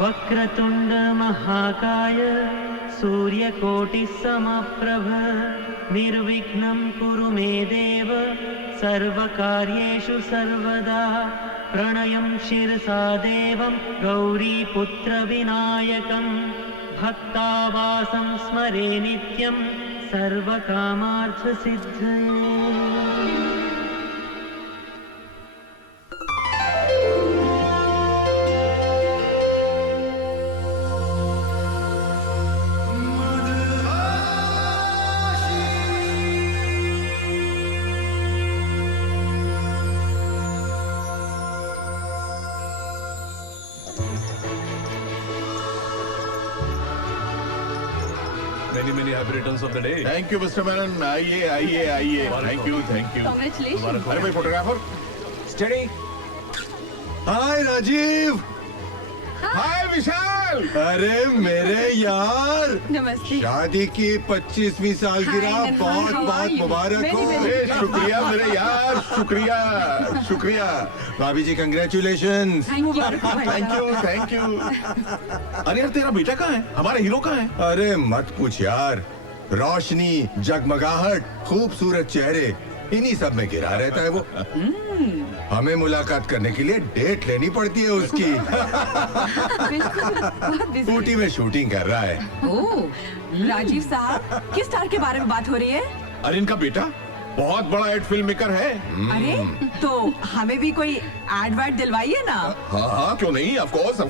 वक्रतुंड महाकाय सूर्यकोटिसमप्रभ निर्विघ्नं कुरु मे देव सर्वकार्येषु सर्वदा प्रणयं शिरसा देवं गौरीपुत्रविनायकं भक्तावासं स्मरे नित्यं सर्वकामार्थसिद्धये। Many happy returns of the day. Thank you mister Menon, आइए आइए आइए। Thank you Congratulations. अरे भाई फोटोग्राफर। Steady. हाय राजीव। हाय विशाल। अरे मेरे यार, नमस्ते। शादी की 25वीं सालगिरह Hi, Nirmal. बहुत How बहुत are you? मुबारक हो। ए, शुक्रिया मेरे यार, शुक्रिया शुक्रिया। भाभी जी कंग्रेचुलेशन। Thank you. अरे यार तेरा बेटा कहाँ है? हमारा हीरो कहाँ है? अरे मत पूछ यार, रोशनी, जगमगाहट, खूबसूरत चेहरे, इन्हीं सब में गिरा रहता है वो। हमें मुलाकात करने के लिए डेट लेनी पड़ती है उसकी। ऊटी में शूटिंग कर रहा है। ओह, राजीव साहब, किस स्टार के बारे में बात हो रही है? अरे इनका बेटा बहुत बड़ा एड फिल्म मेकर है। अरे तो हमें भी कोई एड वाड दिलवाइए ना। हाँ हाँ क्यों नहीं, ऑफ कोर्स।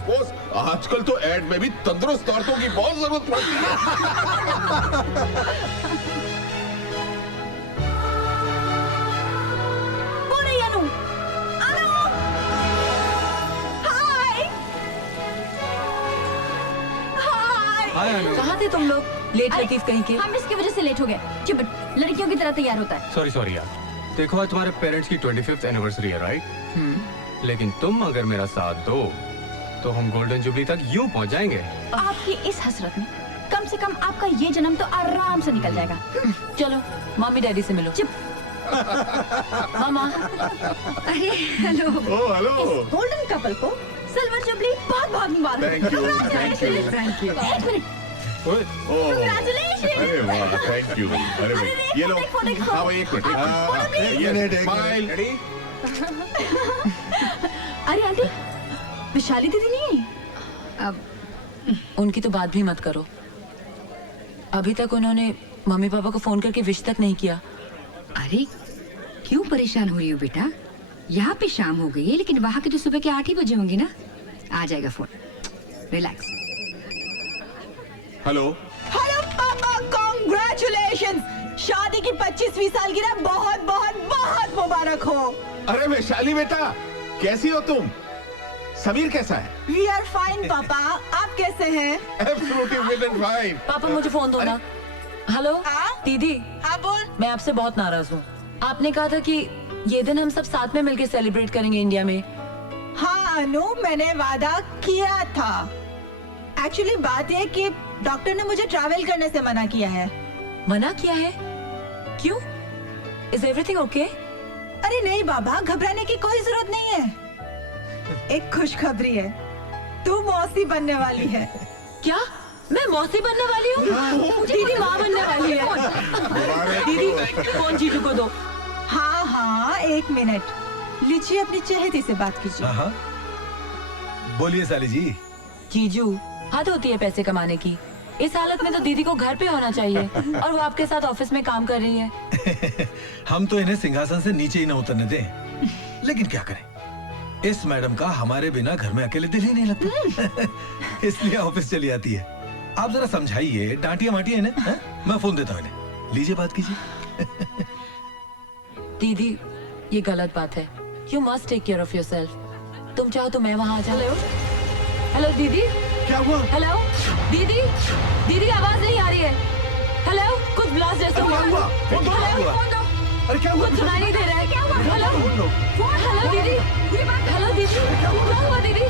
आजकल तो एड में भी तंदुरुस्त औरतों की बहुत जरूरत पड़ती है। कहाँ थे तुम लोग? लेट अरे, लतीफ कहीं के। हम इसकी वजह से लेट हो गए। चिपट लड़कियों की तरह तैयार होता है। सॉरी यार। देखो आज तुम्हारे पेरेंट्स की 25th एनिवर्सरी है, राइट? लेकिन तुम अगर मेरा साथ दो तो हम गोल्डन जुबली तक यूं पहुंच जाएंगे। आपकी इस हसरत में कम से कम आपका ये जन्म तो आराम से निकल जाएगा। चलो मम्मी डैडी से मिलो। चिप। मामा। अरे हेलो। ओ हेलो। गोल्डन कपल को सिल्वर जुबली बहुत बहुत मुबारक। Thank you. Thank you. एक मिनट। ओए, Congratulations! अरे वाह, थैंक यू। अरे भाई ये लो। हाँ भाई एक मिनट। एक मिनट, एक स्माइल। अरे आंटी, विशाली दीदी नहीं है? उनकी तो बात भी मत करो। अभी तक उन्होंने मम्मी पापा को फोन करके विश तक नहीं किया। अरे क्यों परेशान हो रही हो बेटा? यहाँ पे शाम हो गई है लेकिन वहाँ के तो सुबह के 8 ही बजे होंगे ना। आ जाएगा फोन, रिलैक्स। हेलो। हेलो पापा, कॉन्ग्रेचुलेशंस। शादी की 25वीं सालगिरह बहुत बहुत बहुत मुबारक हो। अरे वैशाली बेटा, कैसी हो तुम? समीर कैसा है? वी आर फाइन पापा, आप कैसे हैं? Absolutely fit and fine. पापा मुझे फोन दो ना। हेलो हाँ? दीदी, हाँ बोल। मैं आपसे बहुत नाराज हूँ। आपने कहा था कि ये दिन हम सब साथ में मिलकर सेलिब्रेट करेंगे इंडिया में। हाँ अनु, मैंने वादा किया था। एक्चुअली बात यह कि डॉक्टर ने मुझे ट्रैवल करने से मना किया है। मना किया है? क्यों? Is everything okay? अरे नहीं बाबा, घबराने की कोई जरूरत नहीं है। एक खुशखबरी है, तू मौसी बनने वाली है। क्या मैं मौसी बनने वाली हूँ? दीदी माँ बनने वाली है। दीदी फोन जीजू को दो। हाँ हाँ एक मिनट, लीजिए अपनी चहेती से बात कीजिए। हाँ बोलिए साली जी। जीजू, हद होती है पैसे कमाने की। इस हालत में तो दीदी को घर पे होना चाहिए और वो आपके साथ ऑफिस में काम कर रही है। हम तो इन्हें सिंहासन से नीचे ही न उतरने दें, लेकिन क्या करें, इस मैडम का हमारे बिना घर में अकेले दिल ही नहीं लगता। इसलिए ऑफिस चली आती है। आप जरा समझाइए, डांटिए माटिए इन्हें। मैं फोन देता हूँ इन्हें, लीजिए बात कीजिए। दीदी ये गलत बात है। You must take care of yourself. तुम चाहो तो मैं वहाँ आ जाऊँ। हेलो दीदी। क्या हुआ? हेलो दीदी, दीदी आवाज नहीं आ रही है। हेलो, कुछ ब्लास्ट जैसा हुआ। अरे क्या हुआ? कुछ सुनाई नहीं दे रहा है। क्या हुआ? हेलो दीदी, हेलो दीदी, क्या हुआ दीदी?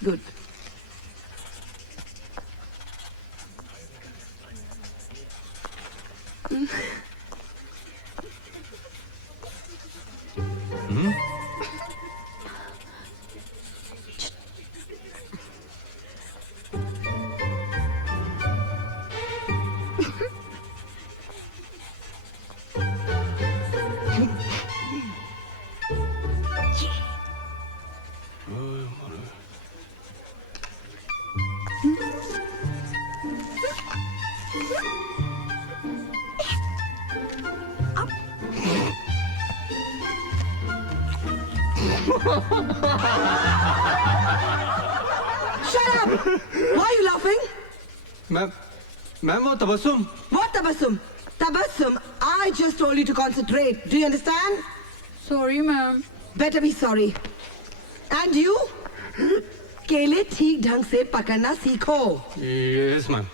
Good. Shut up! Why are you laughing? Ma'am वो Tabassum What tabassum? Tabassum, I just told you to concentrate. Do you understand? Sorry, ma'am. Better be sorry. And you? केले ठीक ढंग से पकड़ना सीखो. Yes ma'am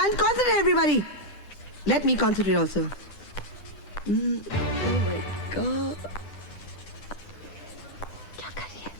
And concentrate, everybody. Let me concentrate also. Oh my God. क्या कर रही है?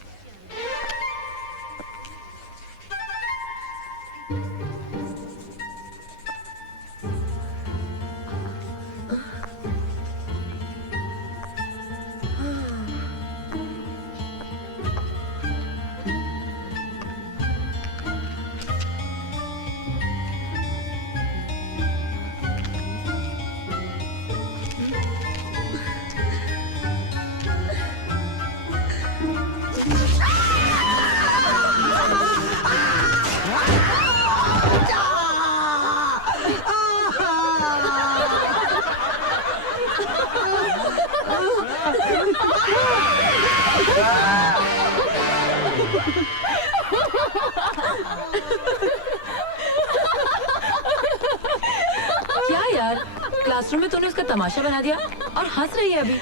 क्या यार, क्लासरूम में तूने उसका तमाशा बना दिया और हंस रही है अभी।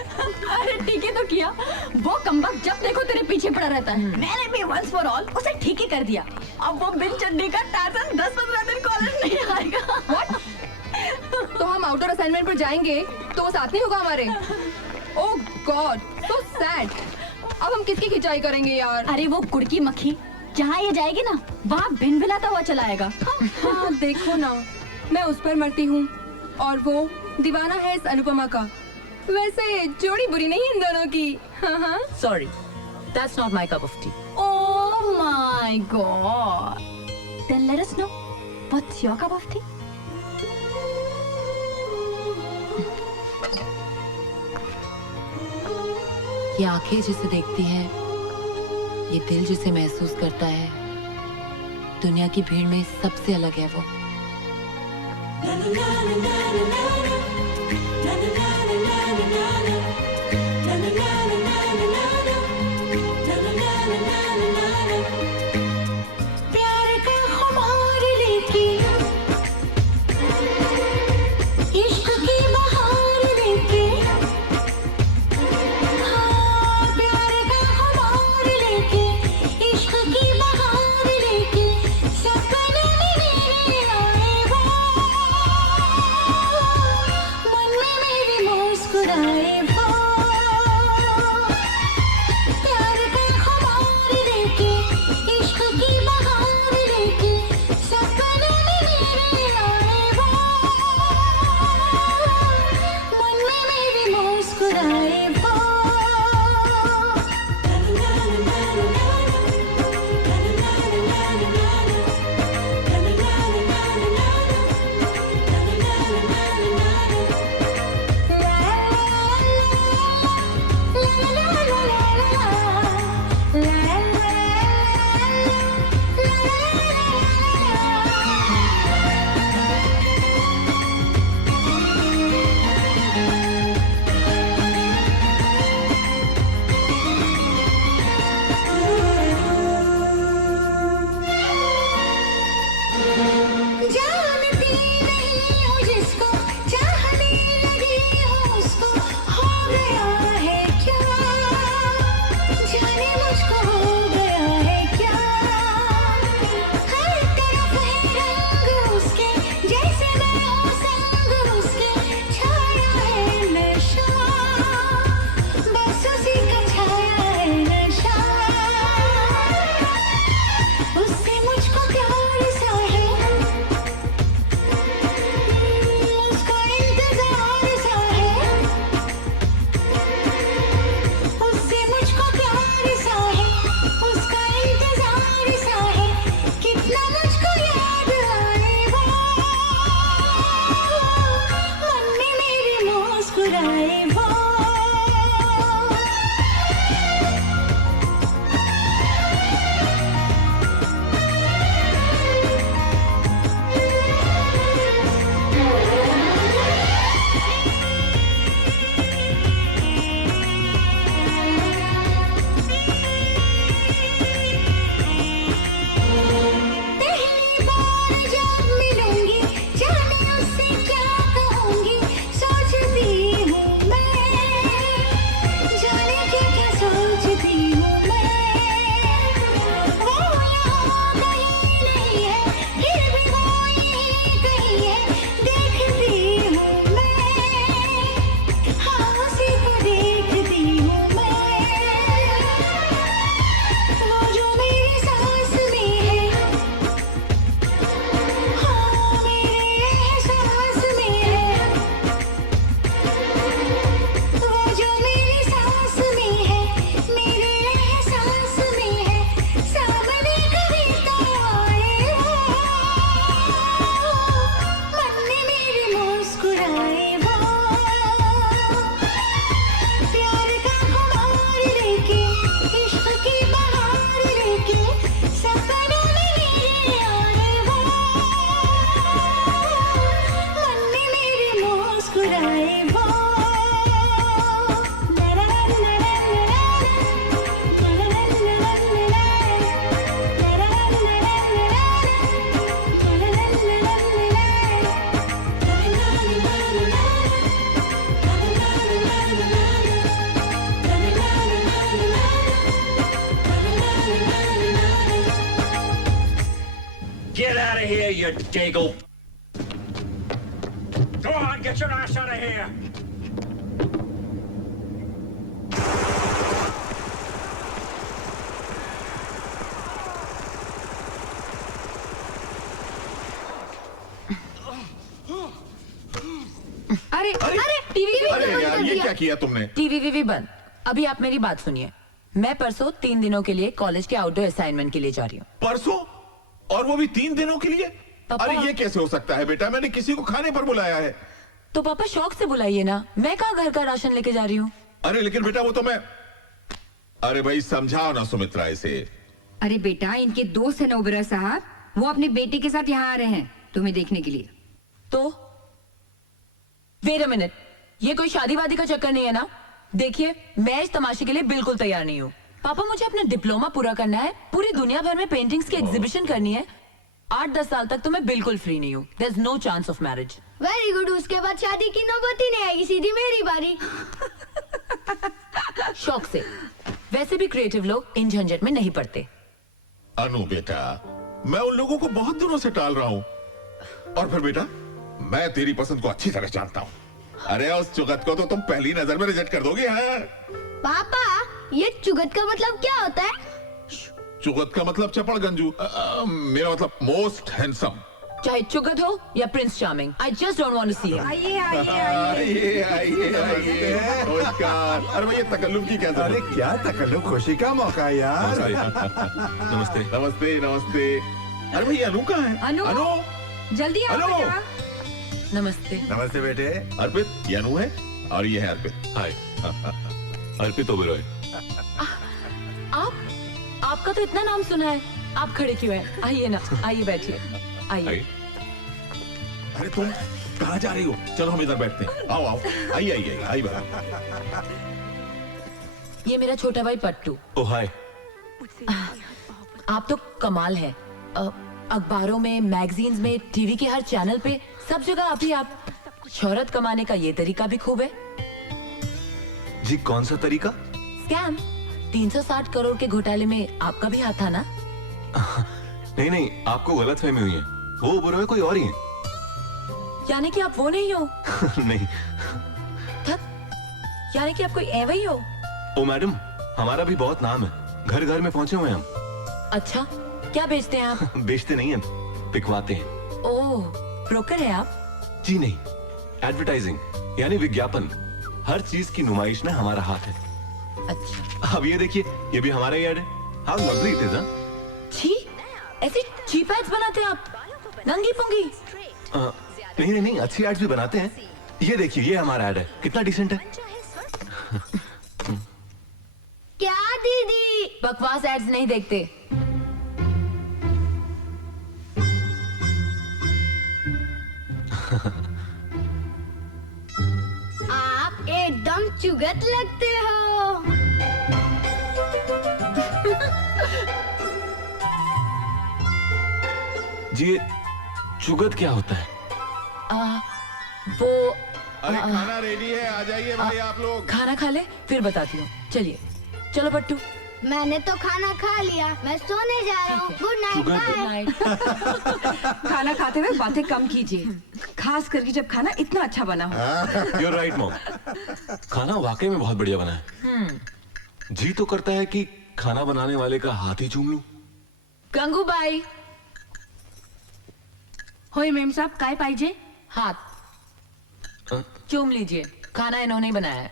अरे ठीक है तो किया, वो कमबख्त जब देखो तेरे पीछे पड़ा रहता है। मैंने भी वंस फॉर ऑल उसे ठीक ही कर दिया। अब वो बिन चड्डी का टार्जन 10-15 दिन कॉलेज नहीं आएगा। तो हम आउटडोर असाइनमेंट पर जाएंगे तो वो साथ नहीं होगा हमारे। ओह गॉड, सो सैड। अब हम किसकी खिंचाई करेंगे यार? अरे वो कुड़की मक्खी जहाँ ये जाएगी ना, वहाँ भिन भिलाता हुआ चला आएगा। हाँ देखो ना, मैं उस पर मरती हूँ और वो दीवाना है इस अनुपमा का। वैसे जोड़ी बुरी नहीं इन दोनों की। हाँ। Sorry, that's not my cup of tea. Oh my God. Then let us know what's your cup of tea? ये आंखें जिसे देखती है, ये दिल जिसे महसूस करता है, दुनिया की भीड़ में सबसे अलग है वो। प्यार का खुमार लेके, इश्क की बहार लेके, हाँ प्यार का खुमार लेके, इश्क की बहार लेके, सपने में आए वो, Get out of here, you dago! Go on, get your ass out of here! अरे अरे टीवी अरे यार ये क्या किया तुमने? टीवी वीवी बंद। अभी आप मेरी बात सुनिए। मैं परसों 3 दिनों के लिए कॉलेज के आउटडोर असाइनमेंट के लिए जा रही हूँ। परसों? और वो भी 3 दिनों के लिए? पापा। अरे ये कैसे हो सकता है बेटा? मैंने किसी को खाने पर बुलाया है। तो पापा शौक से बुलाइए ना, मैं कहाँ घर का राशन लेके जा रही हूँ। अरे लेकिन बेटा वो तो मैं, अरे भाई समझाओ ना सुमित्रा इसे। अरे बेटा, इनके दोस्त है ना ओबेरॉय साहब, वो अपने बेटे के साथ यहाँ आ रहे हैं तुम्हें देखने के लिए। तो वेट अ मिनट, ये कोई शादी वादी का चक्कर नहीं है ना? देखिए मैं इस तमाशे के लिए बिल्कुल तैयार नहीं हूँ। पापा मुझे अपना डिप्लोमा पूरा करना है, पूरी दुनिया भर में पेंटिंग्स की एग्जीबिशन करनी है। 8-10 साल तक तो मैं बिल्कुल फ्री नहीं हूँ। There is no chance of marriage. Very good, उसके बाद शादी की नौबत ही नहीं आएगी, सीधी मेरी बारी। शौक से। वैसे भी क्रिएटिव लोग इन झंझट में नहीं पड़ते। अनु बेटा, मैं उन लोगों को बहुत दिनों से टाल रहा हूँ। और फिर बेटा, मैं तेरी पसंद को अच्छी तरह जानता हूँ। अरे उस चुगत को तो तुम पहली नजर में रिजेक्ट कर दोगे। हाँ? पापा, ये चुगत का मतलब क्या होता है? चुगत का मतलब चपड़ गंजू। मेरा मतलब मोस्ट हैंडसम। चाहे चुगत हो या prince charming, I just don't want to see him. आइए आइए आइए। नमस्कार। अरे भाई ये तकल्लुफ की क्या जरूरत? अरे क्या तकल्लुफ, खुशी का मौका है यार। नमस्ते नमस्ते नमस्ते। अरे भाई अनु कहाँ है? अनु, जल्दी आओ अनु। बेटा। नमस्ते। नमस्ते बेटे। अर्पित, ये अनु है और ये है अर्पित। हाय, अर्पित ओबेरॉय। आपका तो इतना नाम सुना है, आप खड़े क्यों हैं? आइए ना, आइए बैठिए, आइए। अरे तुम कहाँ जा रही हो? चलो हम इधर बैठते हैं। आओ आओ, आइए आइए आइए बाबा। ये मेरा छोटा भाई पट्टू। ओ हाय। आप तो कमाल है। अखबारों में, मैगजीन्स में, टीवी के हर चैनल पे, सब जगह आप ही आप। शोहरत कमाने का ये तरीका भी खूब है। जी कौन सा तरीका? स्कैम। 360 करोड़ के घोटाले में आपका भी हाथ था ना? नहीं नहीं, आपको गलतफहमी हुई है। वो ओबेरॉय कोई और ही है। यानी कि आप वो नहीं हो? नहीं। यानी कि आप कोई ऐवा ही हो? ओ मैडम, हमारा भी बहुत नाम है, घर घर में पहुंचे हुए हैं हम। अच्छा, क्या बेचते हैं आप? बेचते नहीं हैं, बिकवाते हैं। ओह, ब्रोकर है आप? जी नहीं, एडवर्टाइजिंग यानी विज्ञापन। हर चीज की नुमाइश में हमारा हाथ है। अच्छा। अब ये देखिए, ये भी हमारा ही ऐड है। How lovely it is. हाँ? छी, ऐसी चीप एड्स बनाते हैं आप, नंगी पुंगी। नहीं नहीं नहीं, अच्छी एड्स भी बनाते हैं। ये देखिए, ये हमारा ऐड है, कितना डिसेंट है। क्या दीदी? बकवास एड्स नहीं देखते। आप एकदम चुगत लगते हो। जी ये चुगत क्या होता है? वो अरे खाना रेडी है, आ जाइए भाई आप लोग। खाना खा ले फिर बताती हूँ। चलिए चलो पट्टू। मैंने तो खाना खा लिया, मैं सोने जा रहा हूँ। Good night. बाय। खाना खाते हुए बातें कम कीजिए, खास करके जब खाना इतना अच्छा बना हो। You're right, mom. खाना वाकई में बहुत बढ़िया बना है। जी तो करता है कि खाना बनाने वाले का हाथ ही चूम लूं। गंगूबाई। होय मेम साहब, काय पाहिजे? हाथ चूम लीजिए, खाना इन्होंने ही बनाया है।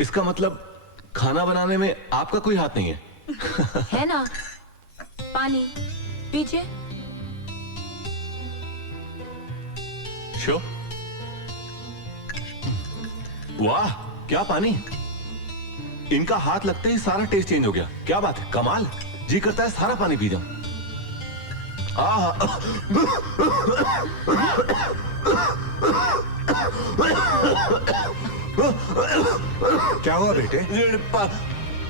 इसका मतलब खाना बनाने में आपका कोई हाथ नहीं है? है ना? पानी पीछे। शो। वाह क्या पानी! इनका हाथ लगते ही सारा टेस्ट चेंज हो गया। क्या बात है, कमाल। जी करता है सारा पानी पी जाऊं। क्या हुआ बेटे?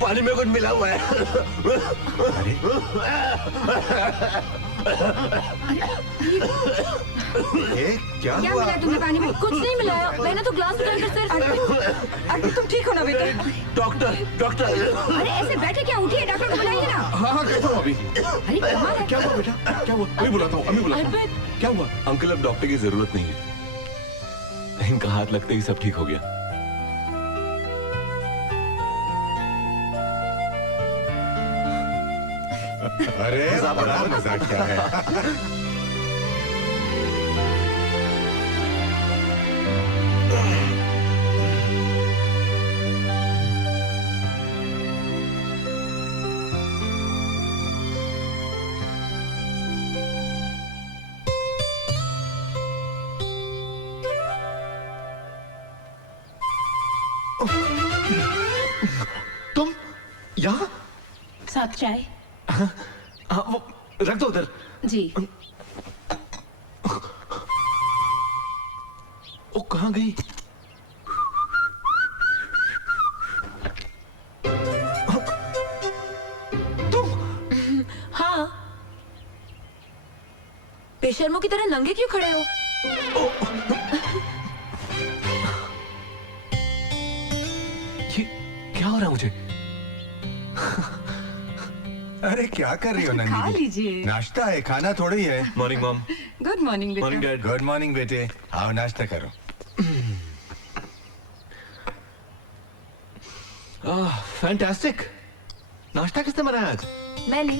पानी में कुछ मिला हुआ है। अरे क्या क्या हुआ? मिला तुम्हें पानी में? कुछ नहीं मिलाया, मैंने तो ग्लास उठाकर सिर्फ। अर्पित तुम ठीक हो ना बेटे? Doctor doctor. अरे ऐसे बैठे क्या, उठिए, डॉक्टर को बुलाइए ना। हाँ कहता हूँ अभी। अरे कमाल है। क्या हुआ बेटा, क्या हुआ? अभी बुलाता हूँ, अभी बुलाता हूँ। अर्पित क्या हुआ? अंकल अब डॉक्टर की जरूरत नहीं है, इनका हाथ लगते ही सब ठीक हो गया। अरे बड़ा मजाक क्या है। तुम यहाँ? साथ चाय। हाँ, वो रख दो उधर। जी। वो कहाँ गई? हाँ, बेशर्मों की तरह नंगे क्यों खड़े हो? ये क्या हो रहा है मुझे? अरे क्या कर रही हो नंदी? खा लीजिए। नाश्ता है, खाना थोड़ी है। Morning mom. Good morning morning dad. Good morning बेटे, आओ नाश्ता करो। फैंटास्टिक। नाश्ता किसने बनाया आज? मैंने।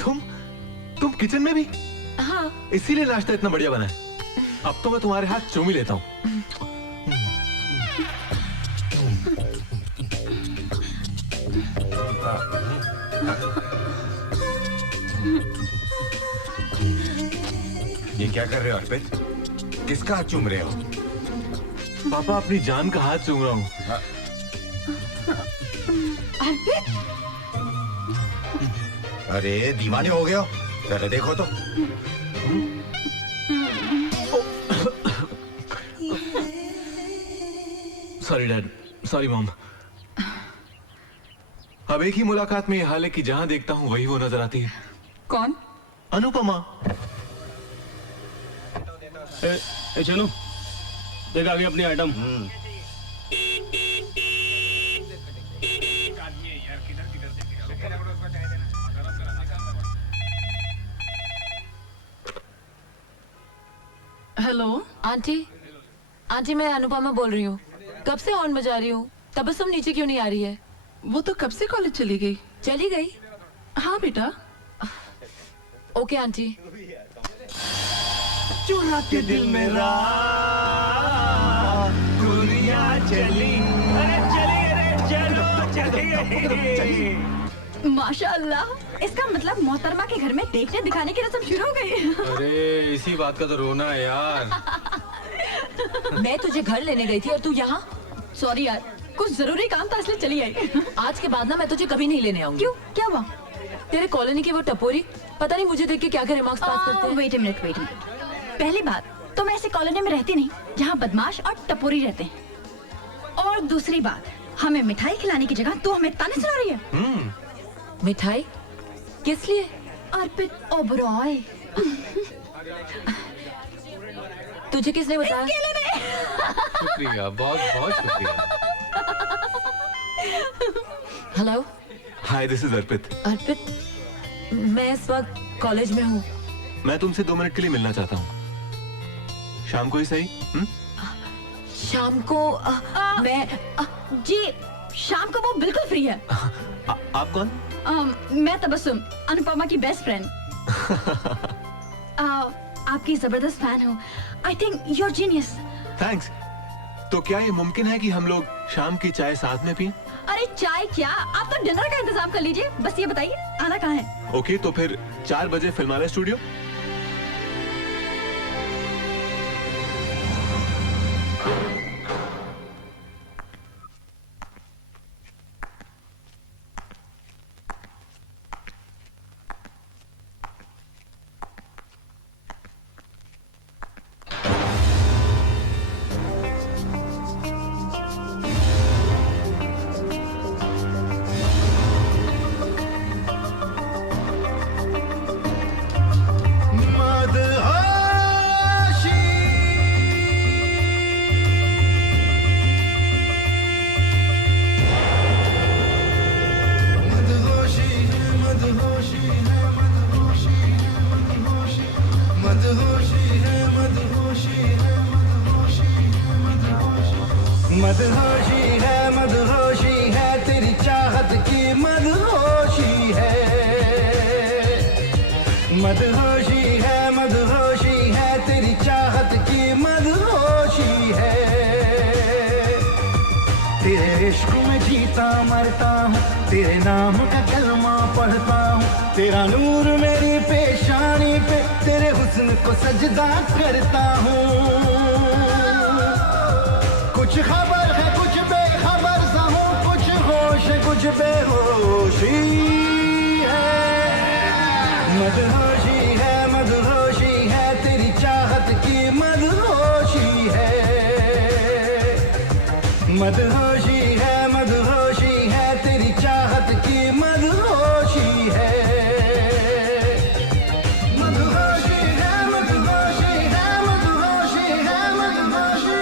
तुम किचन में भी? हाँ। इसीलिए नाश्ता इतना बढ़िया बना है। अब तो मैं तुम्हारे हाथ चूम ही लेता हूँ। ये क्या कर रहे हो अर्पित? किसका हाथ चूम रहे हो? पापा अपनी जान का हाथ चूम रहा हूँ। अर्पित, अरे दीवाने हो गए हो? जरा देखो तो। Sorry dad, sorry mom. अब एक ही मुलाकात में ये हाल है कि जहां देखता हूँ वही वो नजर आती है। कौन? अनुपमा। चलो देख आ गई अपनी आइटम। Hello aunty. आंटी मैं अनुपमा बोल रही हूँ। कब से हॉर्न बजा रही हूँ, तबस्सुम नीचे क्यों नहीं आ रही है? वो तो कब से कॉलेज चली गई। चली गई? हाँ बेटा। Okay aunty. चुरा के दिल मेरा दुनिया चली, अरे चली, अरे चलो चली। माशाअल्लाह, इसका मतलब मोहतरमा के घर में देखने दिखाने की रस्म शुरू हो गई। अरे इसी बात का तो रोना है यार। मैं तुझे घर लेने गई थी और तू यहाँ? सॉरी यार, कुछ जरूरी काम था इसलिए चली आई। आज के बाद ना मैं तुझे कभी नहीं लेने आऊंगी। क्यों, क्या हुआ? तेरे कॉलोनी की वो टपोरी पता नहीं मुझे देख के क्या क्या रिमार्क्स पास करते हैं। Wait a minute, wait a minute. पहली बात तो मैं ऐसे कॉलोनी में रहती नहीं जहाँ बदमाश और टपोरी रहते हैं। और दूसरी बात, हमें मिठाई खिलाने की जगह तू हमें ताने सुना रही है। मिठाई? किस लिए? अर्पित ओबरॉय। तुझे किसने बताया? शुक्रिया, बहुत बहुत शुक्रिया। हेलो। हाय, दिस इज अर्पित। अर्पित, मैं इस वक्त कॉलेज में हूँ। मैं तुमसे 2 मिनट के लिए मिलना चाहता हूँ। शाम को ही सही? शाम को मैं जी शाम को वो बिल्कुल फ्री है। आप कौन? मैं तबस्सुम, अनुपमा की बेस्ट फ्रेंड। आपकी जबरदस्त फैन हूँ। I think you are genius. Thanks. तो क्या ये मुमकिन है कि हम लोग शाम की चाय साथ में पिएं? अरे चाय क्या, आप तो डिनर का इंतजाम कर लीजिए। बस ये बताइए आना कहाँ है? ओके, तो फिर 4 बजे फिल्मालय स्टूडियो। मदहोशी है तेरी चाहत की मदहोशी है। मदहोशी है तेरी चाहत की मदहोशी है। तेरे इश्क में जीता मरता हूँ, तेरे नाम का कलमा पढ़ता हूँ। तेरा नूर मेरी पेशानी पे, तेरे हुस्न को सजदा करता हूँ। कुछ खबर है कुछ बेखबर सा हूँ, कुछ होश है कुछ बेहोशी है। मदहोशी है तेरी चाहत की मदहोशी है। मदहोशी है तेरी चाहत की मदहोशी है। मदहोशी है मदहोशी है मदहोशी है मदहोशी।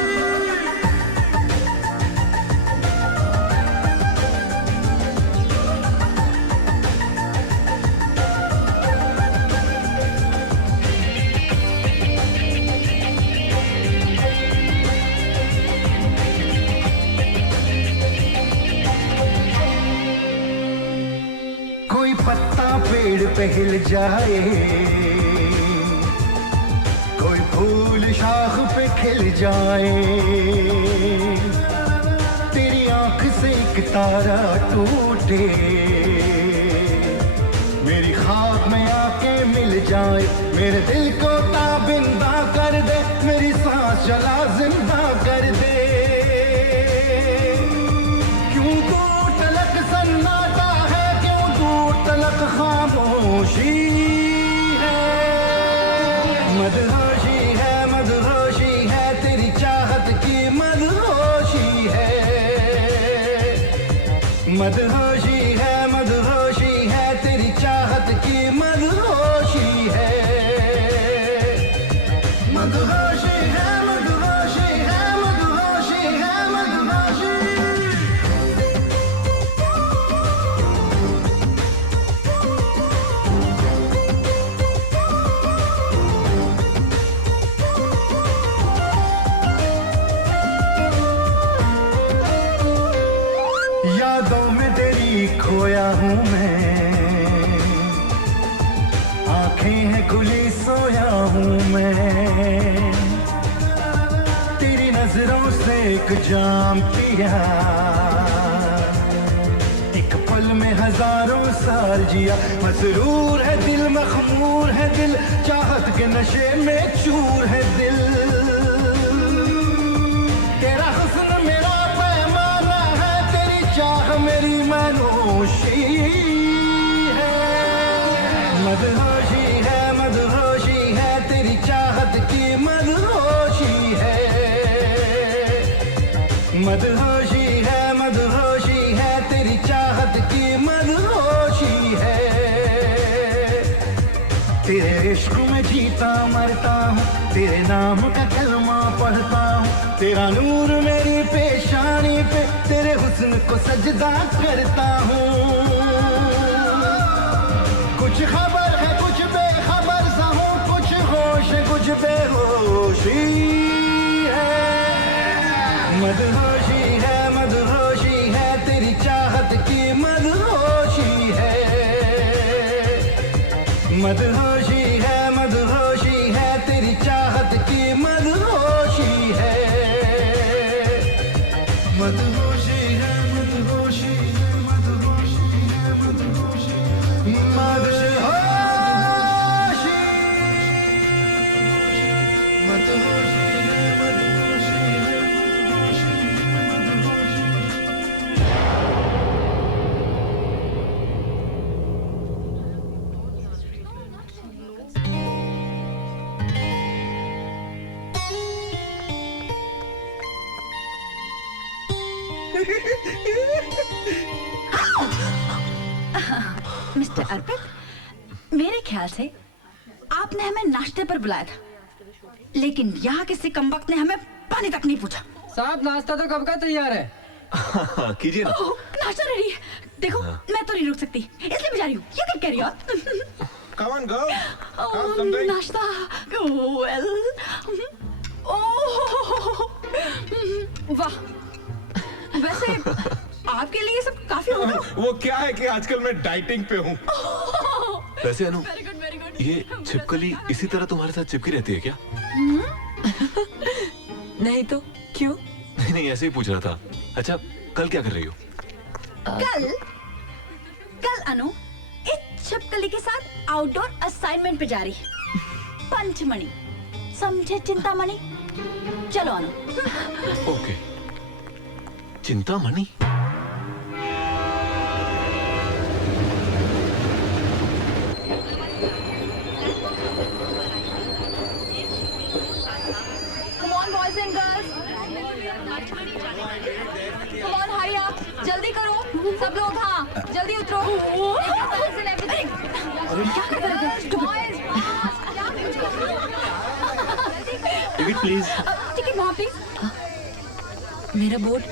कोई पत्ता पेड़ पे हिल जाए, कोई फूल शाख पे खिल जाए। तेरी आंख से एक तारा टूटे, मेरी ख्वाब में आके मिल जाए। मेरे दिल को ताबिंदा कर दे, मेरी सांस चला जिंदा कर दे। क्यों दूर तलक सन्नाटा है, क्यों दूर तलक खामोशी है। मदहोशी है तेरी चाहत की मदहोशी है। मदहोशी है तेरी चाहत की मदहोशी है। मदहोशी है मदहोशी है मदहोशी है मदहोशी। यादों में तेरी खोया हूँ मैं, आंखें हैं खुली सोया हूँ मैं। तेरी नजरों से एक जाम पिया, एक पल में हजारों साल जिया। मसरूर है दिल मखमूर है दिल, चाहत के नशे में चूर है दिल। तेरा हुस्न मेरा पैमाना है, तेरी चाह मेरी मनोशी है। मदहोशी है तेरी चाहत की मदहोशी है। मदहोशी है तेरी चाहत की मदहोशी है। तेरे इश्क में जीता मरता हूँ, तेरे नाम का कलमा पढ़ता हूँ। तेरा नूर मेरी पेशानी पे, तेरे हुस्न को सजदा करता हूँ। कुछ खबर है कुछ बेखबर सा हूँ, कुछ होश है कुछ बेहोशी है। मदहोशी है तेरी चाहत की मदहोशी है। मदहोशी है तेरी चाहत की मदहोशी है। मदहोशी है मदहोशी है मदहोशी है मदहोशी मदहोशी मदहोशी है मदहोशी है मदहोशी मदहोशी। मिस्टर अर्पित, मेरे ख्याल से आपने हमें नाश्ते पर बुलाया था, लेकिन यहाँ किसी कमबख्त ने हमें पानी तक नहीं पूछा। साहब नाश्ता तो कब का तैयार है? कीजिए ना। नाश्ता रेडी है। देखो मैं तो नहीं रुक सकती, इसलिए भी जा रही हूँ। You can carry on. Come on, girl. Have something. नाश्ता। Well. ओह, वाह, वैसे आपके लिए ये सब काफी होगा। वो क्या है कि आजकल मैं डाइटिंग पे हूँ। वैसे अनु, ये छिपकली इसी तरह तुम्हारे साथ चिपकी रहती है क्या? नहीं तो क्यों? नहीं नहीं, ऐसे ही पूछ रहा था। अच्छा, कल क्या कर रही हो? कल अनु इस छिपकली के साथ आउटडोर असाइनमेंट पे जा रही है। पंचमणि, समझे चिंतामणि? चलो Anu. Okay. Chintamani? Come on, boys and girls. Come on, hurry up. जल्दी करो, सब लोग। हाँ, जल्दी उतरो। क्या कर रहे थे? Boys, ticket please. टिकट वहाँ प्लीज। मेरा बोर्ड।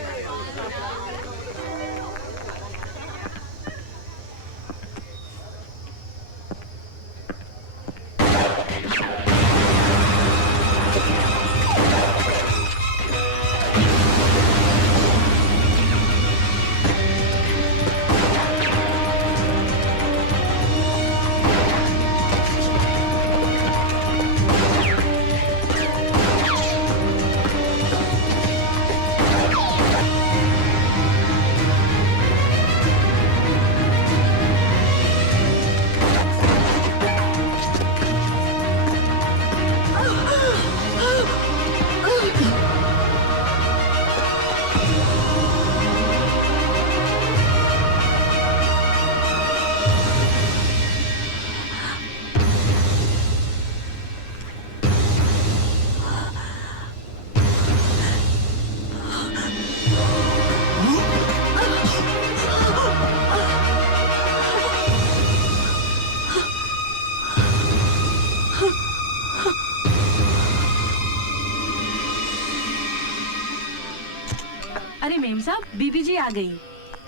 अरे मेम साहब, बीबी जी आ गई।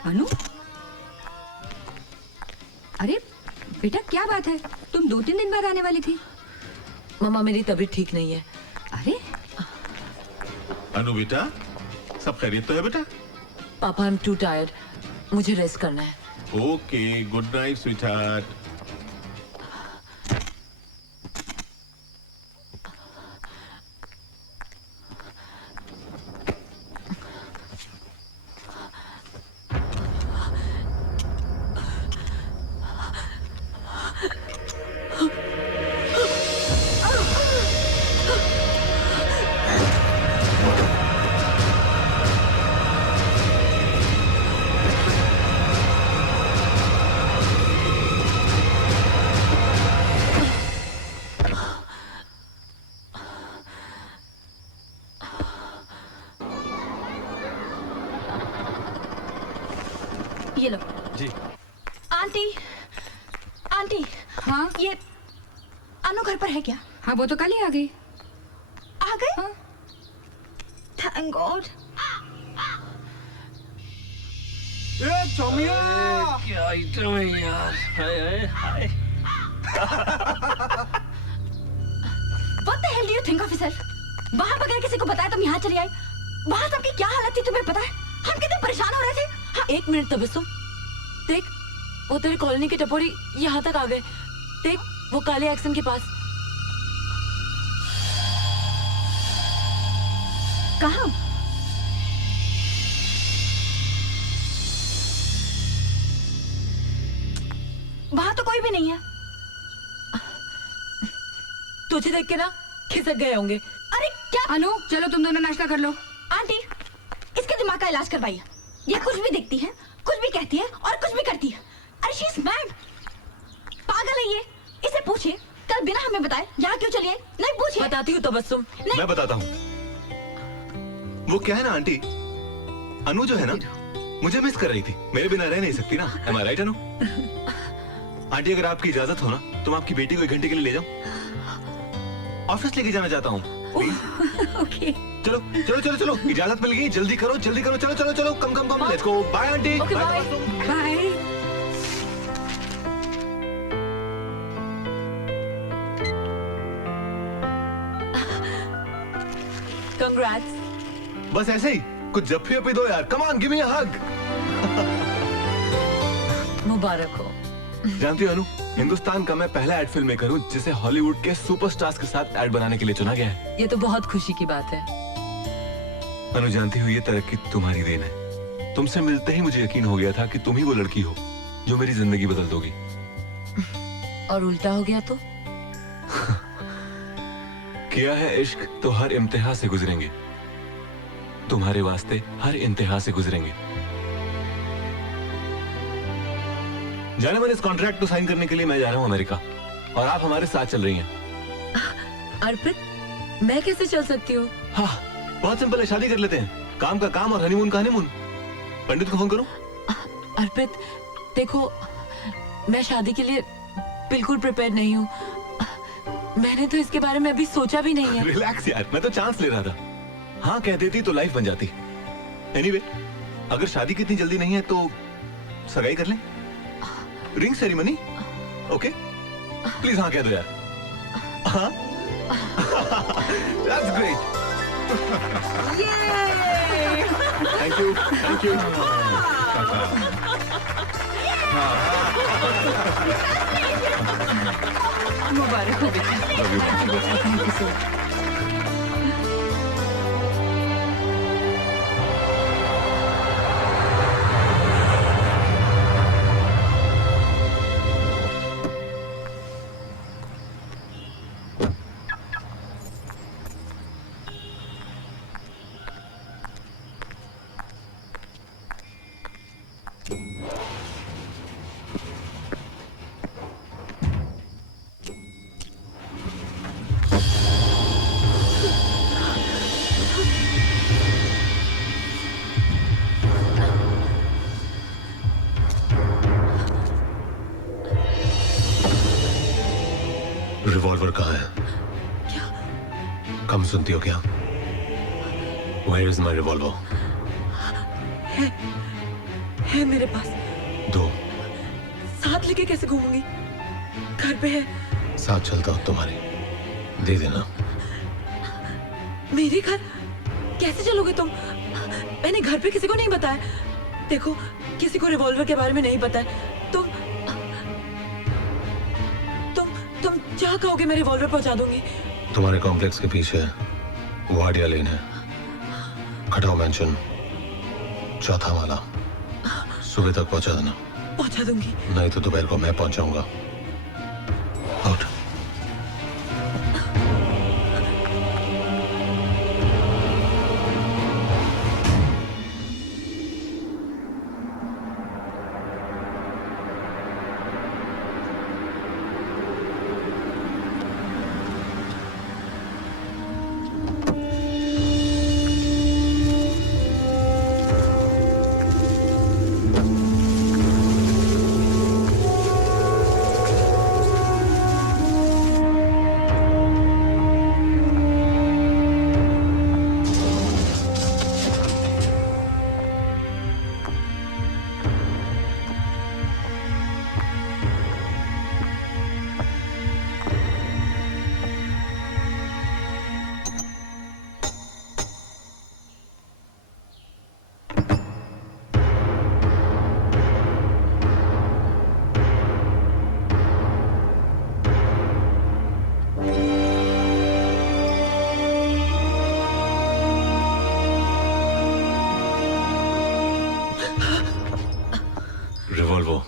अनु, अरे बेटा क्या बात है? तुम 2-3 दिन बाद आने वाली थी। मम्मा मेरी तबीयत ठीक नहीं है। अरे अनु बेटा, सब खैरियत तो है बेटा? पापा आई एम टू टायर्ड, मुझे रेस्ट करना है। Okay, good night sweetheart. ये लो। जी। Aunty, aunty. हाँ, ये अनु घर पर है क्या? हाँ, वो तो कल ही आ गई। आ गए? हाँ। Thank God. क्या आइटम है यार। हाय हाय हाय। What the hell do you think of yourself? वहाँ बगैर किसी को बताया तुम यहाँ चली आई। वहाँ सबकी क्या हालत थी तुम्हें पता है? हम कितने परेशान हो रहे थे। हाँ, 1 मिनट तबस्सुम, देख वो तेरे कॉलोनी के टपोरी यहाँ तक आ गए। देख वो काले एक्शन के पास। कहाँ? वहाँ तो कोई भी नहीं है। तुझे देख के ना खिसक गए होंगे। अरे क्या? अनु, चलो तुम दोनों नाश्ता कर लो। आंटी, इसके दिमाग का इलाज करवाइए। ये कुछ भी देखती है, कुछ भी कहती है और कुछ भी करती है। अरे शी इज मैड, पागल है ये। इसे पूछिए कल बिना हमें बताए यहाँ क्यों चली आई। नहीं पूछिए। बताती हूँ तबस्सुम। मैं बताता हूँ। वो क्या है ना आंटी, अनु जो है ना मुझे मिस कर रही थी। मेरे बिना रह नहीं सकती ना। Am I right, Anu? Aunty अगर आपकी इजाजत हो ना तो मैं आपकी बेटी को 1 घंटे के लिए ले जाऊं। ऑफिस लेके जाना चाहता हूँ। ओके। चलो चलो चलो चलो, इजाजत मिल गई। जल्दी करो जल्दी करो। चलो चलो चलो, come come come. Let's go. Bye auntie. Bye. Bye. Congrats. बस ऐसे ही। कुछ जप्फी अपी दो यार, कम ऑन गिव मी अ हग। मुबारक हो। जानती हो अनु, हिंदुस्तान का मैं पहला एड फिल्म मेकर हूँ जिसे हॉलीवुड के सुपरस्टार्स के साथ एड बनाने के लिए चुना गया है। ये तो बहुत खुशी की बात है। अनु जानती हो, ये तरक्की तुम्हारी देन है। तुमसे मिलते ही मुझे यकीन हो गया था कि तुम ही वो लड़की हो जो मेरी जिंदगी बदल दोगी। और उल्टा हो गया तो? किया है इश्क तो हर इम्तिहा से गुजरेंगे, तुम्हारे वास्ते हर इंतहा से गुजरेंगे। जाने मन, इस कॉन्ट्रैक्ट को साइन करने के लिए मैं जा रहा हूँ अमेरिका और आप हमारे साथ चल रही हैं। अर्पित, मैं कैसे चल सकती हूँ? हाँ, बहुत सिंपल है, शादी कर लेते हैं। काम का काम और हनीमून का हनीमून। पंडित को फोन करूं? अर्पित देखो, मैं शादी के लिए बिल्कुल प्रिपेयर नहीं हूँ। मैंने तो इसके बारे में अभी सोचा भी नहीं है। रिलैक्स यार, मैं तो चांस ले रहा था। हाँ कह देती तो लाइफ बन जाती। एनीवे, अगर शादी की इतनी जल्दी नहीं है तो सगाई कर लें। Ring ceremony, okay? प्लीज हाँ कह दो यार। हाँ? That's great. Thank you, thank you. मुबारक हो बेटा। Thank you so much. Revolver कहाँ है? कम सुनती हो क्या? Where is my revolver? है मेरे पास। दो। साथ लेके कैसे घूमूंगी? घर पे है। साथ चलता हूँ तुम्हारे, दे देना। मेरे घर कैसे चलोगे तुम? मैंने घर पे किसी को नहीं बताया। देखो, किसी को रिवॉल्वर के बारे में नहीं पता है। तुम क्या कहोगे, मैं रिवॉल्वर पहुंचा दूंगी। तुम्हारे कॉम्प्लेक्स के पीछे वाडिया लेन है, खटाव मैंशन, चौथा वाला। सुबह तक पहुंचा देना। पहुंचा दूंगी। नहीं तो दोपहर को मैं पहुंचाऊंगा। आउट। रिवॉल्वर।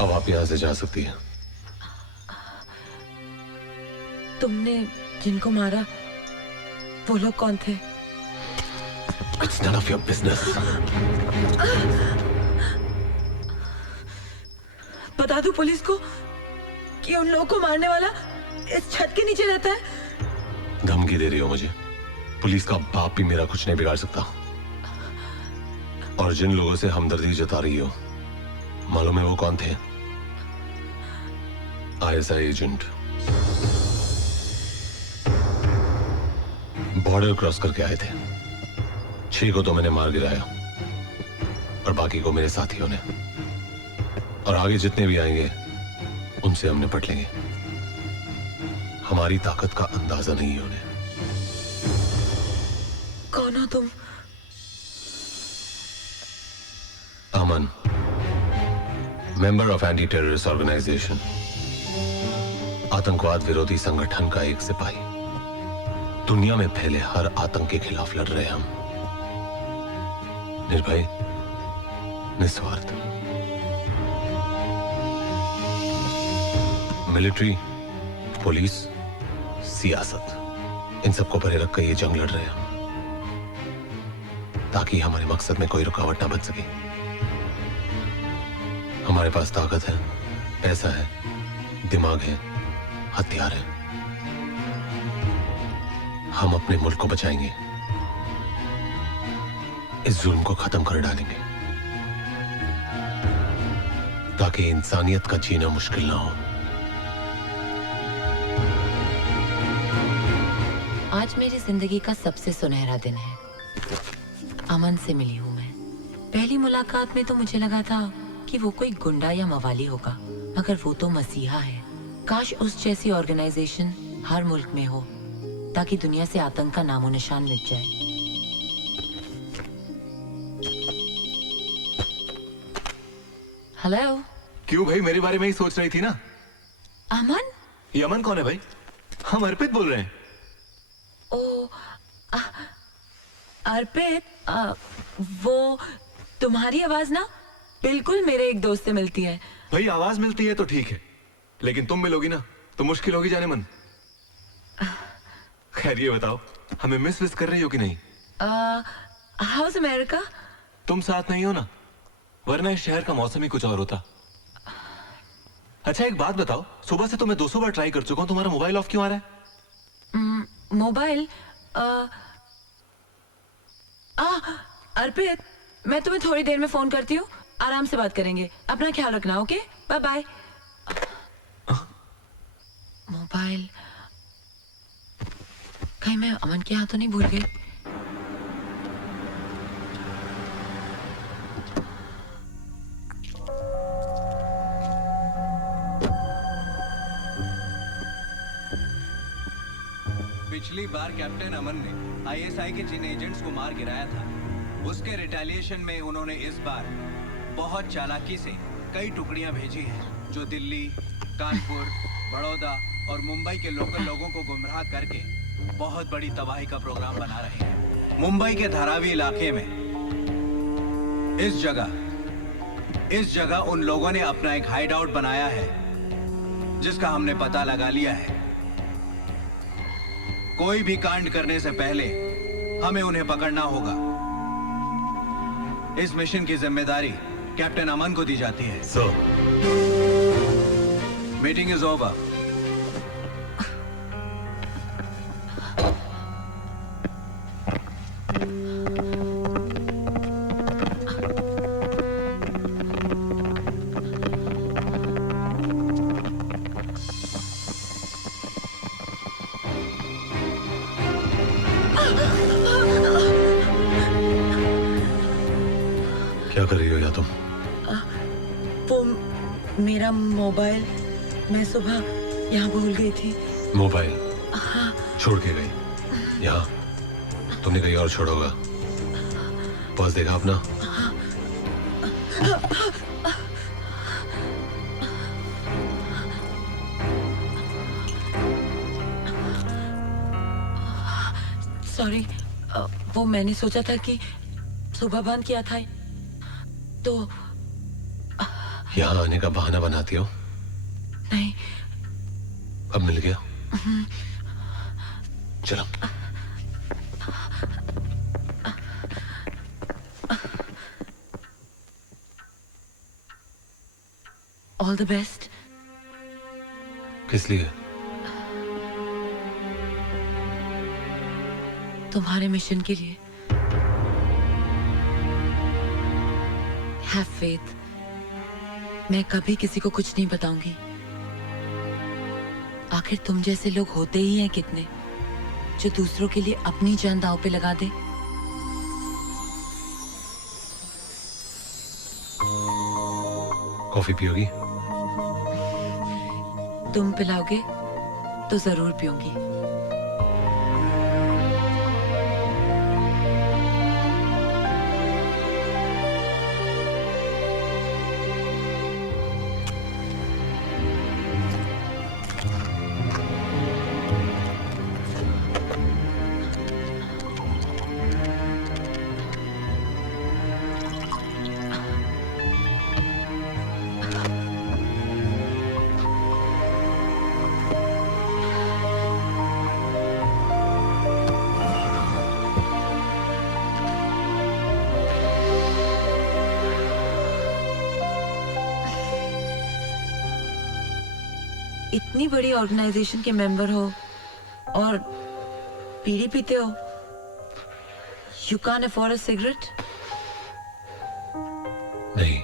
अब आप यहां से जा सकती हैं। तुमने जिनको मारा वो लोग कौन थे? It's none of your business. बता दूं पुलिस को कि उन लोगों को मारने वाला इस छत के नीचे रहता है? धमकी दे रही हो मुझे? पुलिस का बाप भी मेरा कुछ नहीं बिगाड़ सकता। और जिन लोगों से हमदर्दी जता रही हो, मालूम है वो कौन थे? ISI agent. बॉर्डर क्रॉस करके आए थे। 6 को तो मैंने मार गिराया और बाकी को मेरे साथियों ने, और आगे जितने भी आएंगे उनसे हम निपट लेंगे। हमारी ताकत का अंदाजा नहीं है उन्हें। कौन हो तुम? Aman, member of anti terrorist organization, आतंकवाद विरोधी संगठन का एक सिपाही। दुनिया में फैले हर आतंक के खिलाफ लड़ रहे हम, निर्भय, निस्वार्थ। मिलिट्री, पुलिस, सियासत, इन सबको परे रखकर ये जंग लड़ रहे हैं हम, ताकि हमारे मकसद में कोई रुकावट ना बन सके। हमारे पास ताकत है, पैसा है, दिमाग है, हथियार है। हम अपने मुल्क को बचाएंगे, इस जुल्म को खत्म कर डालेंगे, ताकि इंसानियत का जीना मुश्किल ना हो। आज मेरी जिंदगी का सबसे सुनहरा दिन है। अमन से मिली हूँ मैं। पहली मुलाकात में तो मुझे लगा था कि वो कोई गुंडा या मवाली होगा, मगर वो तो मसीहा है। काश उस जैसी ऑर्गेनाइजेशन हर मुल्क में हो, ताकि दुनिया से आतंक का नामो निशान मिट जाए। हेलो। क्यों भाई, मेरे बारे में ही सोच रही थी ना? अमन? ये अमन कौन है भाई? हम अर्पित बोल रहे हैं। ओ, अर्पित, वो तुम्हारी आवाज ना बिल्कुल मेरे एक दोस्त से मिलती है। भाई आवाज मिलती है तो ठीक है, लेकिन तुम मिलोगी ना तो मुश्किल होगी जाने मन। खैर ये बताओ, हमें मिस विस कर रही हो कि नहीं? House America? तुम साथ नहीं हो ना, वरना इस शहर का मौसम ही कुछ और होता। अच्छा एक बात बताओ, सुबह से तो मैं 200 बार ट्राई कर चुका हूँ, तुम्हारा मोबाइल ऑफ क्यों आ रहा है? मोबाइल? अर्पित, मैं तुम्हें थोड़ी देर में फोन करती हूँ, आराम से बात करेंगे। अपना ख्याल रखना, ओके? Bye bye. मोबाइल कहीं मैं अमन के यहाँ तो नहीं भूल गई? पिछली बार कैप्टन अमन ने आईएसआई के जिन एजेंट्स को मार गिराया था, उसके रिटेलिएशन में उन्होंने इस बार बहुत चालाकी से कई टुकड़ियां भेजी हैं, जो दिल्ली, कानपुर, बड़ौदा और मुंबई के लोकल लोगों को गुमराह करके बहुत बड़ी तबाही का प्रोग्राम बना रहे हैं। मुंबई के धारावी इलाके में इस जगह उन लोगों ने अपना एक हाइड आउट बनाया है, जिसका हमने पता लगा लिया है। कोई भी कांड करने से पहले हमें उन्हें पकड़ना होगा। इस मिशन की जिम्मेदारी कैप्टन अमन को दी जाती है। Sir, meeting is over. क्या कर रही हो या तुम? वो मेरा मोबाइल मैं सुबह यहाँ भूल गई थी। मोबाइल? हाँ। छोड़ के गई यहाँ? तुमने कहीं और छोड़ोगा? पास देखा अपना? सॉरी, वो मैंने सोचा था कि सुबह बंद किया था, तो यहाँ आने का बहाना बनाती हो? नहीं। अब मिल गया? चलो। All the best. किस लिए? तुम्हारे मिशन के लिए। Have faith. मैं कभी किसी को कुछ नहीं बताऊंगी। आखिर तुम जैसे लोग होते ही हैं कितने, जो दूसरों के लिए अपनी जान दांव पे लगा दे। कॉफी पियोगी? तुम पिलाओगे तो जरूर पीऊंगी। इतनी बड़ी ऑर्गेनाइजेशन के मेंबर हो और बीड़ी पीते हो। You can afford a cigarette? नहीं।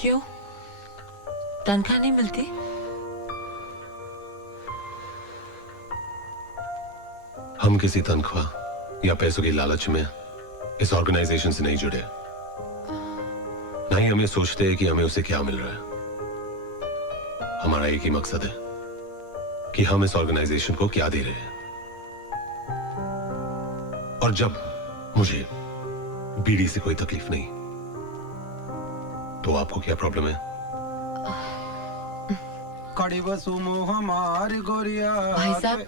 क्यों? तनख्वाह नहीं मिलती? हम किसी तनख्वाह या पैसों की लालच में इस ऑर्गेनाइजेशन से नहीं जुड़े। ना ही हम ये सोचते हैं कि हमें उसे क्या मिल रहा है। हमारा एक ही मकसद है कि हम इस ऑर्गेनाइजेशन को क्या दे रहे हैं। और जब मुझे बीड़ी से कोई तकलीफ नहीं, तो आपको क्या प्रॉब्लम है? भाई साहब,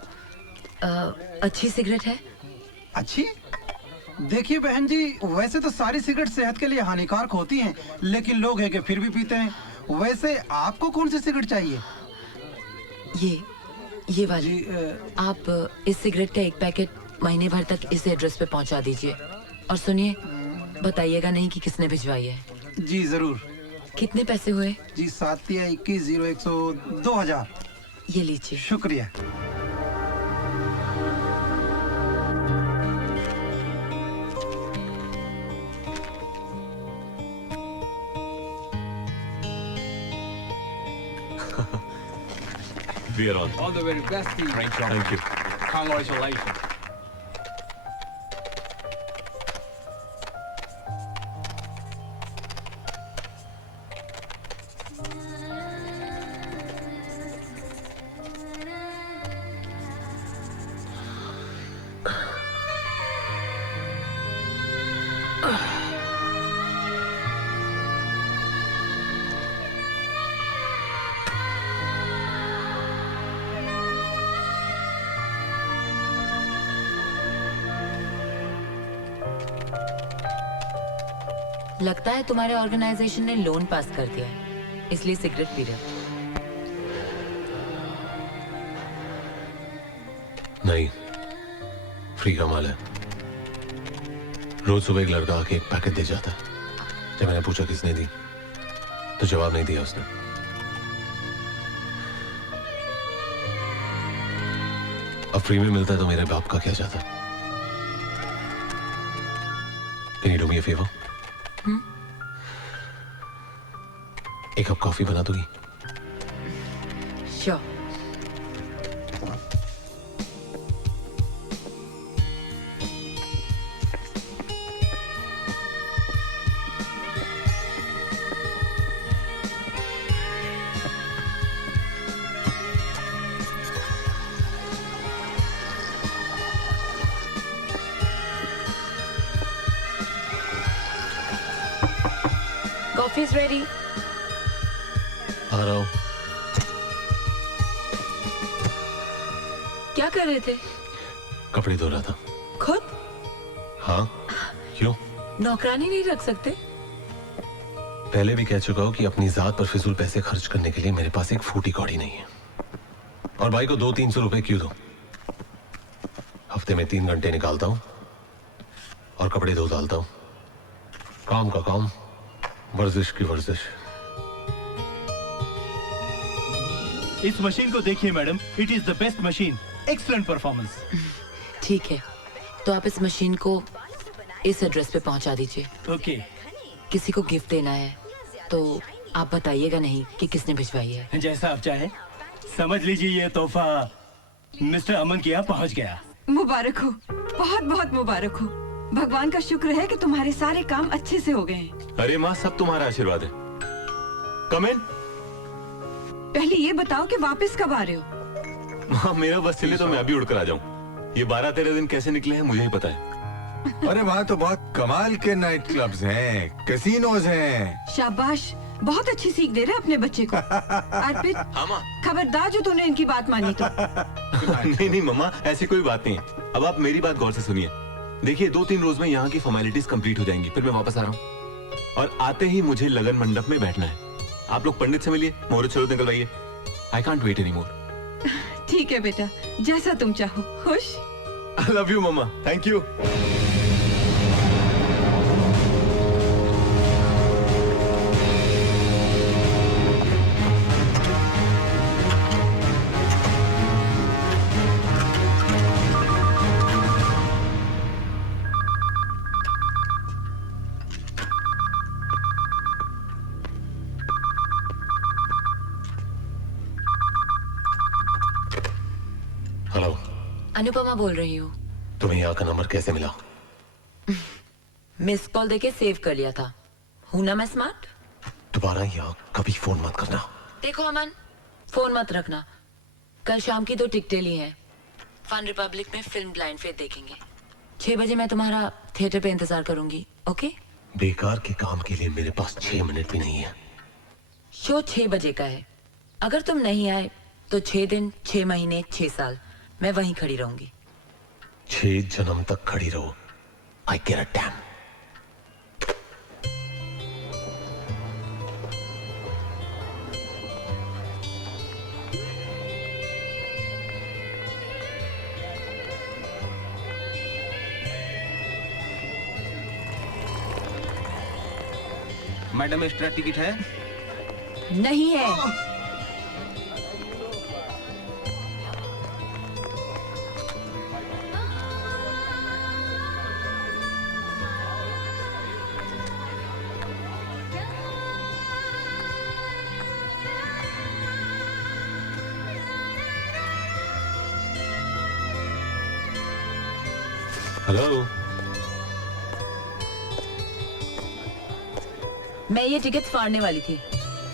अच्छी सिगरेट है? अच्छी? देखिए बहन जी, वैसे तो सारी सिगरेट सेहत के लिए हानिकारक होती हैं, लेकिन लोग हैं कि फिर भी पीते हैं। वैसे आपको कौन सी सिगरेट चाहिए? ये वाली। आप इस सिगरेट का एक पैकेट महीने भर तक इस एड्रेस पे पहुंचा दीजिए। और सुनिए, बताइएगा नहीं कि किसने भिजवाई है। जी जरूर। कितने पैसे हुए? जी 7 या 21 0 100 2000। ये लीजिए। शुक्रिया। We are on. All the very best to you. Thank you. Congratulations. लगता है तुम्हारे ऑर्गेनाइजेशन ने लोन पास कर दिया है, इसलिए सिगरेट पी रहे हो। नहीं, फ्री का माल है। रोज सुबह एक लड़का आके एक पैकेट दे जाता है। जब मैंने पूछा किसने दी, तो जवाब नहीं दिया उसने। अब फ्री में मिलता है तो मेरे बाप का क्या जाता? Can you do me a favor? एक कप कॉफी बना दोगी? Sure. Coffee is ready. आ रहा हूं। क्या कर रहे थे? कपड़े धो रहा था। खुद? हाँ, क्यों? नौकरानी नहीं रख सकते? पहले भी कह चुका हूं कि अपनी जात पर फिजूल पैसे खर्च करने के लिए मेरे पास एक फूटी कौड़ी नहीं है। और भाई को 200-300 रुपए क्यों दो? हफ्ते में 3 घंटे निकालता हूं और कपड़े धो डालता हूं। काम का काम, वर्जिश की वर्जिश। इस मशीन को देखिए madam, it is the best machine, excellent performance. ठीक है, तो आप इस मशीन को इस एड्रेस पे पहुंचा दीजिए। ओके। किसी को गिफ्ट देना है तो आप बताइएगा नहीं कि किसने भिजवाई है। जैसा आप चाहे। समझ लीजिए ये तोहफा मिस्टर अमन के यहाँ पहुँच गया। मुबारक हो, बहुत बहुत मुबारक हो। भगवान का शुक्र है कि तुम्हारे सारे काम अच्छे से हो गए हैं। अरे माँ, सब तुम्हारा आशीर्वाद है। कम इन। पहले ये बताओ कि वापस कब आ रहे हो? हाँ, मेरा बस चले तो मैं अभी उड़कर आ जाऊं। ये 12-13 दिन कैसे निकले हैं मुझे ही पता है। अरे वहाँ तो बहुत कमाल के नाइट क्लब्स हैं, कैसीनोज हैं। शाबाश, बहुत अच्छी सीख दे रहे अपने बच्चे को। अर्पित, खबरदार जो तूने इनकी बात मानी तो। नहीं नहीं मम्मा, ऐसी कोई बात नहीं है। अब आप मेरी बात गौर से सुनिए। देखिए 2-3 रोज में यहाँ की फॉर्मेलिटीज कंप्लीट हो जाएंगी, फिर मैं वापस आ रहा हूँ और आते ही मुझे लगन मंडप में बैठना है। आप लोग पंडित से मिलिए, मुहूर्त शरूत निकलवाइए। I can't wait any more. ठीक है बेटा, जैसा तुम चाहो। खुश? I love you mumma, thank you. Hello, Anupama बोल रही हूँ। तुम्हें यहाँ का नंबर कैसे मिला? मिस कॉल देके सेव कर लिया था। हूं ना मैं स्मार्ट? दोबारा यहाँ कभी फोन मत करना। देखो अमन, फोन मत रखना। कल शाम की 2 टिकटें ली हैं। फन रिपब्लिक में फिल्म ब्लाइंड फेथ देखेंगे। 6 बजे मैं तुम्हारा थिएटर पे इंतजार करूंगी, ओके? बेकार के काम के लिए मेरे पास 6 मिनट भी नहीं है। शो 6 बजे का है। अगर तुम नहीं आए तो 6 दिन, 6 महीने, 6 साल मैं वहीं खड़ी रहूंगी। 6 जन्म तक खड़ी रहो। आई केयर अ डैम। मैडम एक्स्ट्रा टिकट है? नहीं है। हेलो, मैं ये टिकट फाड़ने वाली थी।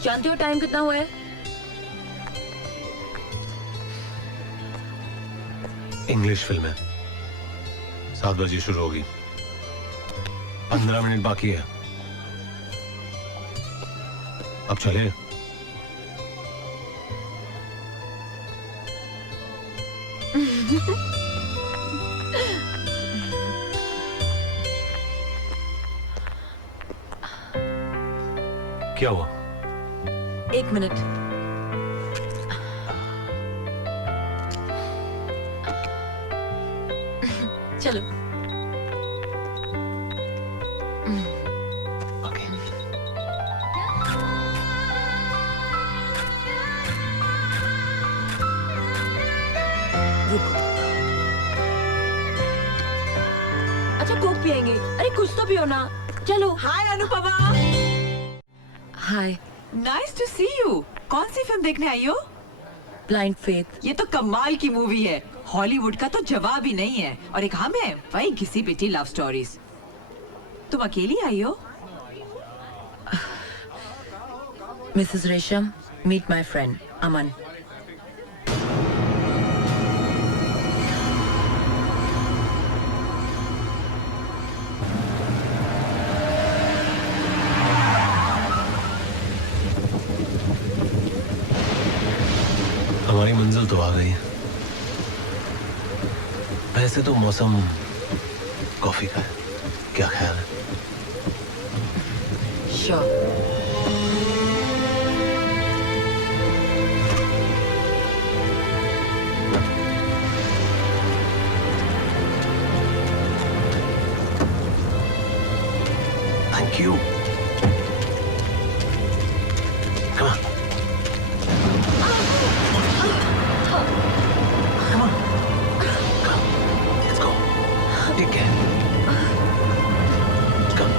जानते हो टाइम कितना हुआ है? इंग्लिश फिल्म है, 7 बजे शुरू होगी। 15 मिनट बाकी है। अब चले। क्या हुआ? 1 मिनट। चलो। रुको। अच्छा कोक पिएंगे? अरे कुछ तो पियो ना। चलो। Hi Anupama. Hi. Nice to see you. कौन सी फिल्म देखने आई हो? Blind faith. ये तो कमाल की मूवी है। हॉलीवुड का तो जवाब ही नहीं है। और एक हम है वही घिसी पिटी लव स्टोरीज। तुम अकेली आई हो? मिसेस रेशम, मीट माय फ्रेंड अमन। हमारी मंजिल तो आ गई है। वैसे तो मौसम कॉफी का है, क्या ख्याल है? Sure. Thank you. Come on. Take care. Come.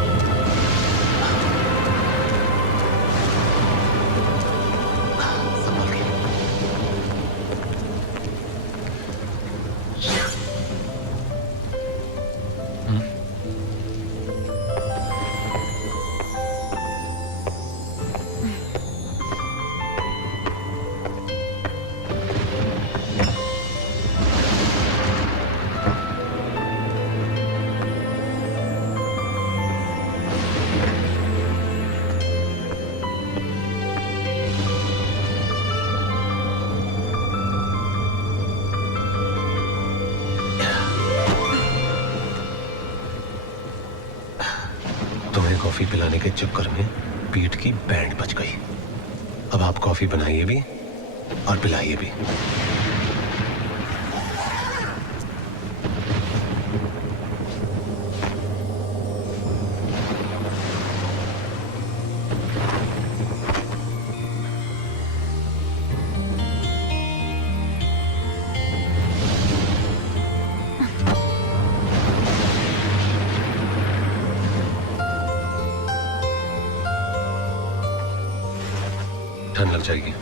Coffee पिलाने के चक्कर में पीठ की बैंड बच गई। अब आप कॉफी बनाइए भी और पिलाइए भी। ठंड लग जाएगी।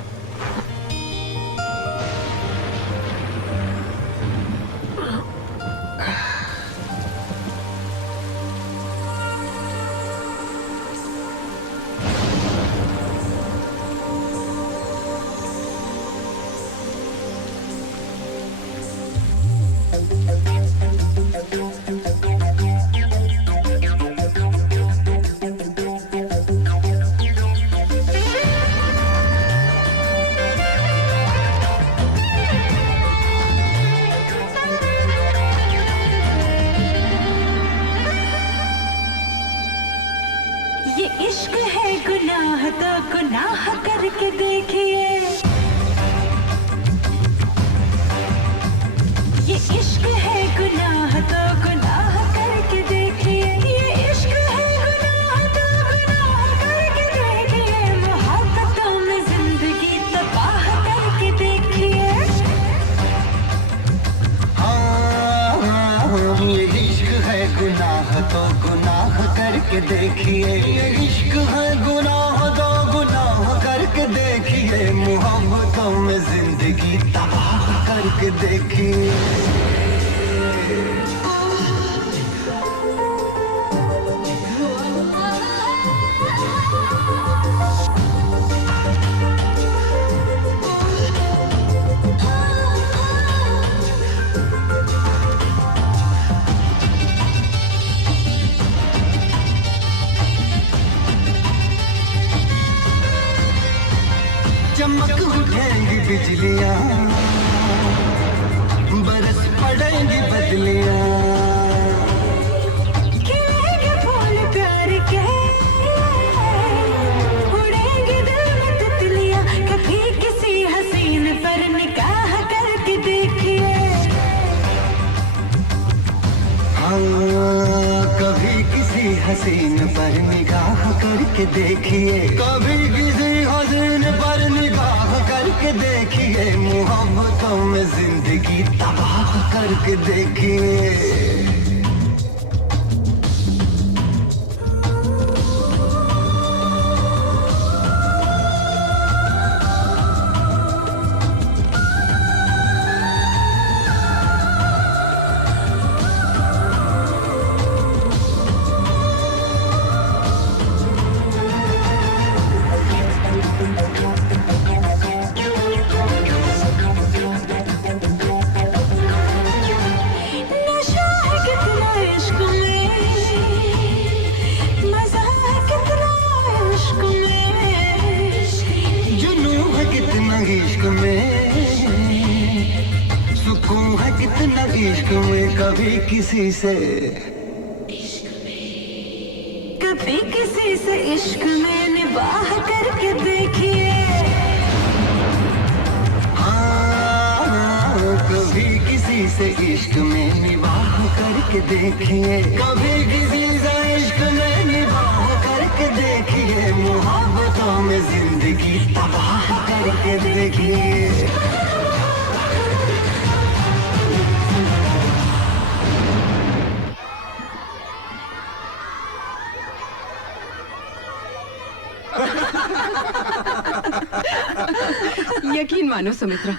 ये इश्क है गुनाह तो गुनाह करके देखिए, ये इश्क है गुनाह तो गुनाह करके देखिए, ये इश्क है गुनाह तो गुनाह करके देखिए, मोहब्बतों में जिंदगी तबाह करके देखिए। ये इश्क है गुनाह तो गुनाह करके देखिए, ये इश्क है गुनाह तो गुनाह करके देखिए, मोहब्बतों में जिंदगी तबाह करके देखिए। चमक उठेंगी बिजलियां, बरस पड़ेंगी बदलियां, खिलेंगे फूल प्यार के, उड़ेंगे दिल में तितलियां, कभी किसी हसीन पर निगाह करके देखिए। हाँ, कभी किसी हसीन पर निगाह करके देखिए, कभी किसी हसीन पर निगाह करके देखिए, मोहब्बतों में जिंदगी तबाह करके देखिए। नशा है कितना इश्क में, मजा है कितना इश्क में, जुनून है कितना इश्क में, सुकून है कितना इश्क में, कभी किसी से कभी किसी से इश्क में निबाह करके देखिए। हाँ, कभी किसी से इश्क में निबाह करके देखिए, कभी किसी से इश्क में निबाह करके देखिए, मोहब्बतों में जिंदगी तबाह करके देखिए। यकीन मानो सुमित्रा,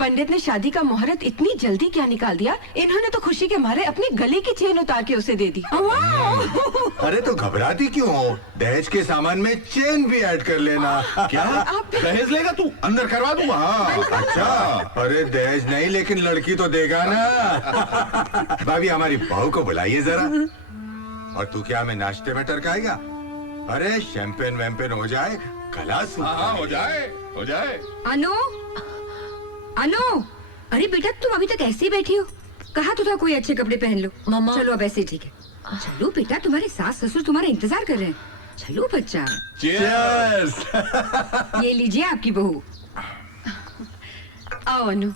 पंडित ने शादी का मुहूर्त इतनी जल्दी क्या निकाल दिया, इन्होंने तो खुशी के मारे अपने गले की चेन उतार के उसे दे दी। अरे तो घबराती क्यों हो? दहेज के सामान में चेन भी ऐड कर लेना। क्या दहेज लेगा तू? अंदर करवा दूंगा। हाँ। अच्छा, अरे दहेज नहीं लेकिन लड़की तो देगा ना। भाभी हमारी बहू को बुलाइए जरा। और तू क्या हमें नाश्ते में टरकाएगा? अरे शैंपेन वैम्पेन हो जाए, गला सूखा। हाँ हो जाए, हो जाए। अनु, अनु, अरे बेटा तुम अभी तक ऐसे ही बैठी हो? कहा तो था कोई अच्छे कपड़े पहन लो। मम्मा। चलो अब ऐसे ठीक है। चलो बेटा, तुम्हारे सास ससुर तुम्हारा इंतजार कर रहे हैं। चलो बच्चा। Cheers! ये लीजिए आपकी बहू। आओ अनु।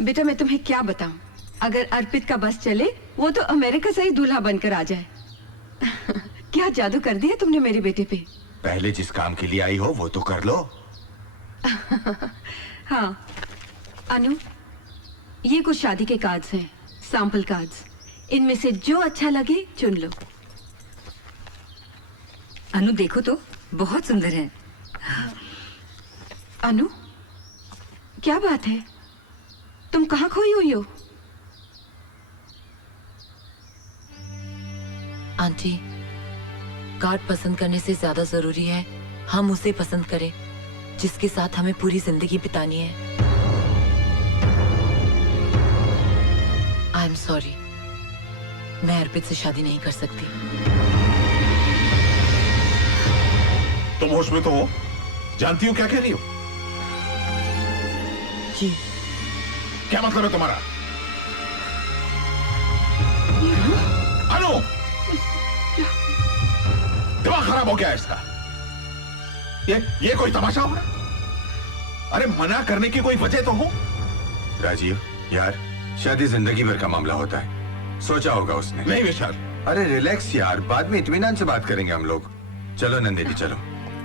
बेटा मैं तुम्हें क्या बताऊं, अगर अर्पित का बस चले वो तो अमेरिका से ही दूल्हा बनकर आ जाए। क्या जादू कर दिया तुमने मेरे बेटे पे। पहले जिस काम के लिए आई हो वो तो कर लो। हाँ अनु, ये कुछ शादी के कार्ड्स हैं, सैंपल कार्ड्स। इनमें से जो अच्छा लगे चुन लो। अनु देखो तो, बहुत सुंदर है। अनु, क्या बात है, तुम कहाँ खोई हुई हो? आंटी, कार्ड पसंद करने से ज्यादा जरूरी है हम उसे पसंद करें जिसके साथ हमें पूरी जिंदगी बितानी है। आई एम सॉरी, मैं अर्पित से शादी नहीं कर सकती। तुम होश में तो हो? जानती हो क्या कह रही हो? जी। क्या मतलब है तुम्हारा? अनु, दिमाग खराब हो गया है इसका। ये कोई तमाशा हो रहा है? अरे मना करने की कोई वजह तो हो। राजीव यार, शादी जिंदगी भर का मामला होता है, सोचा होगा उसने। नहीं विशाल। अरे रिलैक्स यार, बाद में इत्मीनान से बात करेंगे हम लोग। चलो नंदिनी चलो।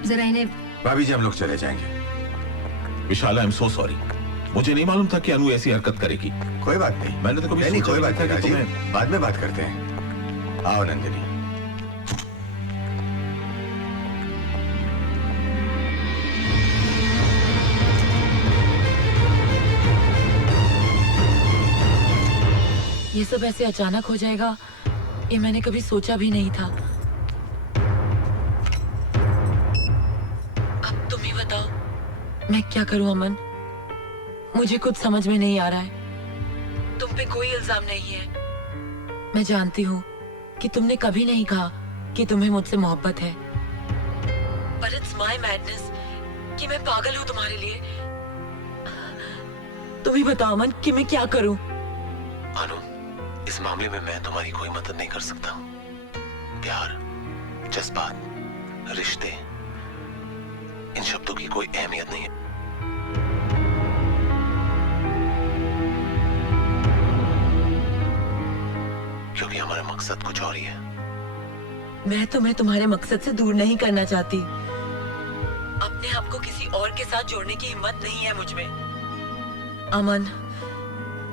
जरा इन्हें। भाभी जी हम लोग चले जाएंगे। विशाल आई एम सो सॉरी, मुझे नहीं मालूम था कि अनु ऐसी हरकत करेगी। कोई बात नहीं, मैंने तो कभी नहीं सोचा कोई ही बात नहीं था कि राजीव, बाद में बात करते हैं। आओ नंदिनी। ये सब ऐसे अचानक हो जाएगा ये मैंने कभी सोचा भी नहीं था। अब तुम ही बताओ मैं क्या करूं अमन, मुझे कुछ समझ में नहीं आ रहा है। तुम पे कोई इल्जाम नहीं है, मैं जानती हूँ कि तुमने कभी नहीं कहा कि तुम्हें मुझसे मोहब्बत है, पर इट्स माय मैडनेस कि मैं पागल हूँ तुम्हारे लिए। तुम ही बताओ अमन कि मैं क्या करूं। अनु, इस मामले में मैं तुम्हारी कोई मदद नहीं कर सकता। प्यार, जज्बात, रिश्ते, इन शब्दों की कोई अहमियत नहीं है। क्योंकि हमारा मकसद कुछ और ही है। मैं तुम्हें तुम्हारे मकसद से दूर नहीं करना चाहती, अपने आप को किसी और के साथ जोड़ने की हिम्मत नहीं है मुझ में। अमन,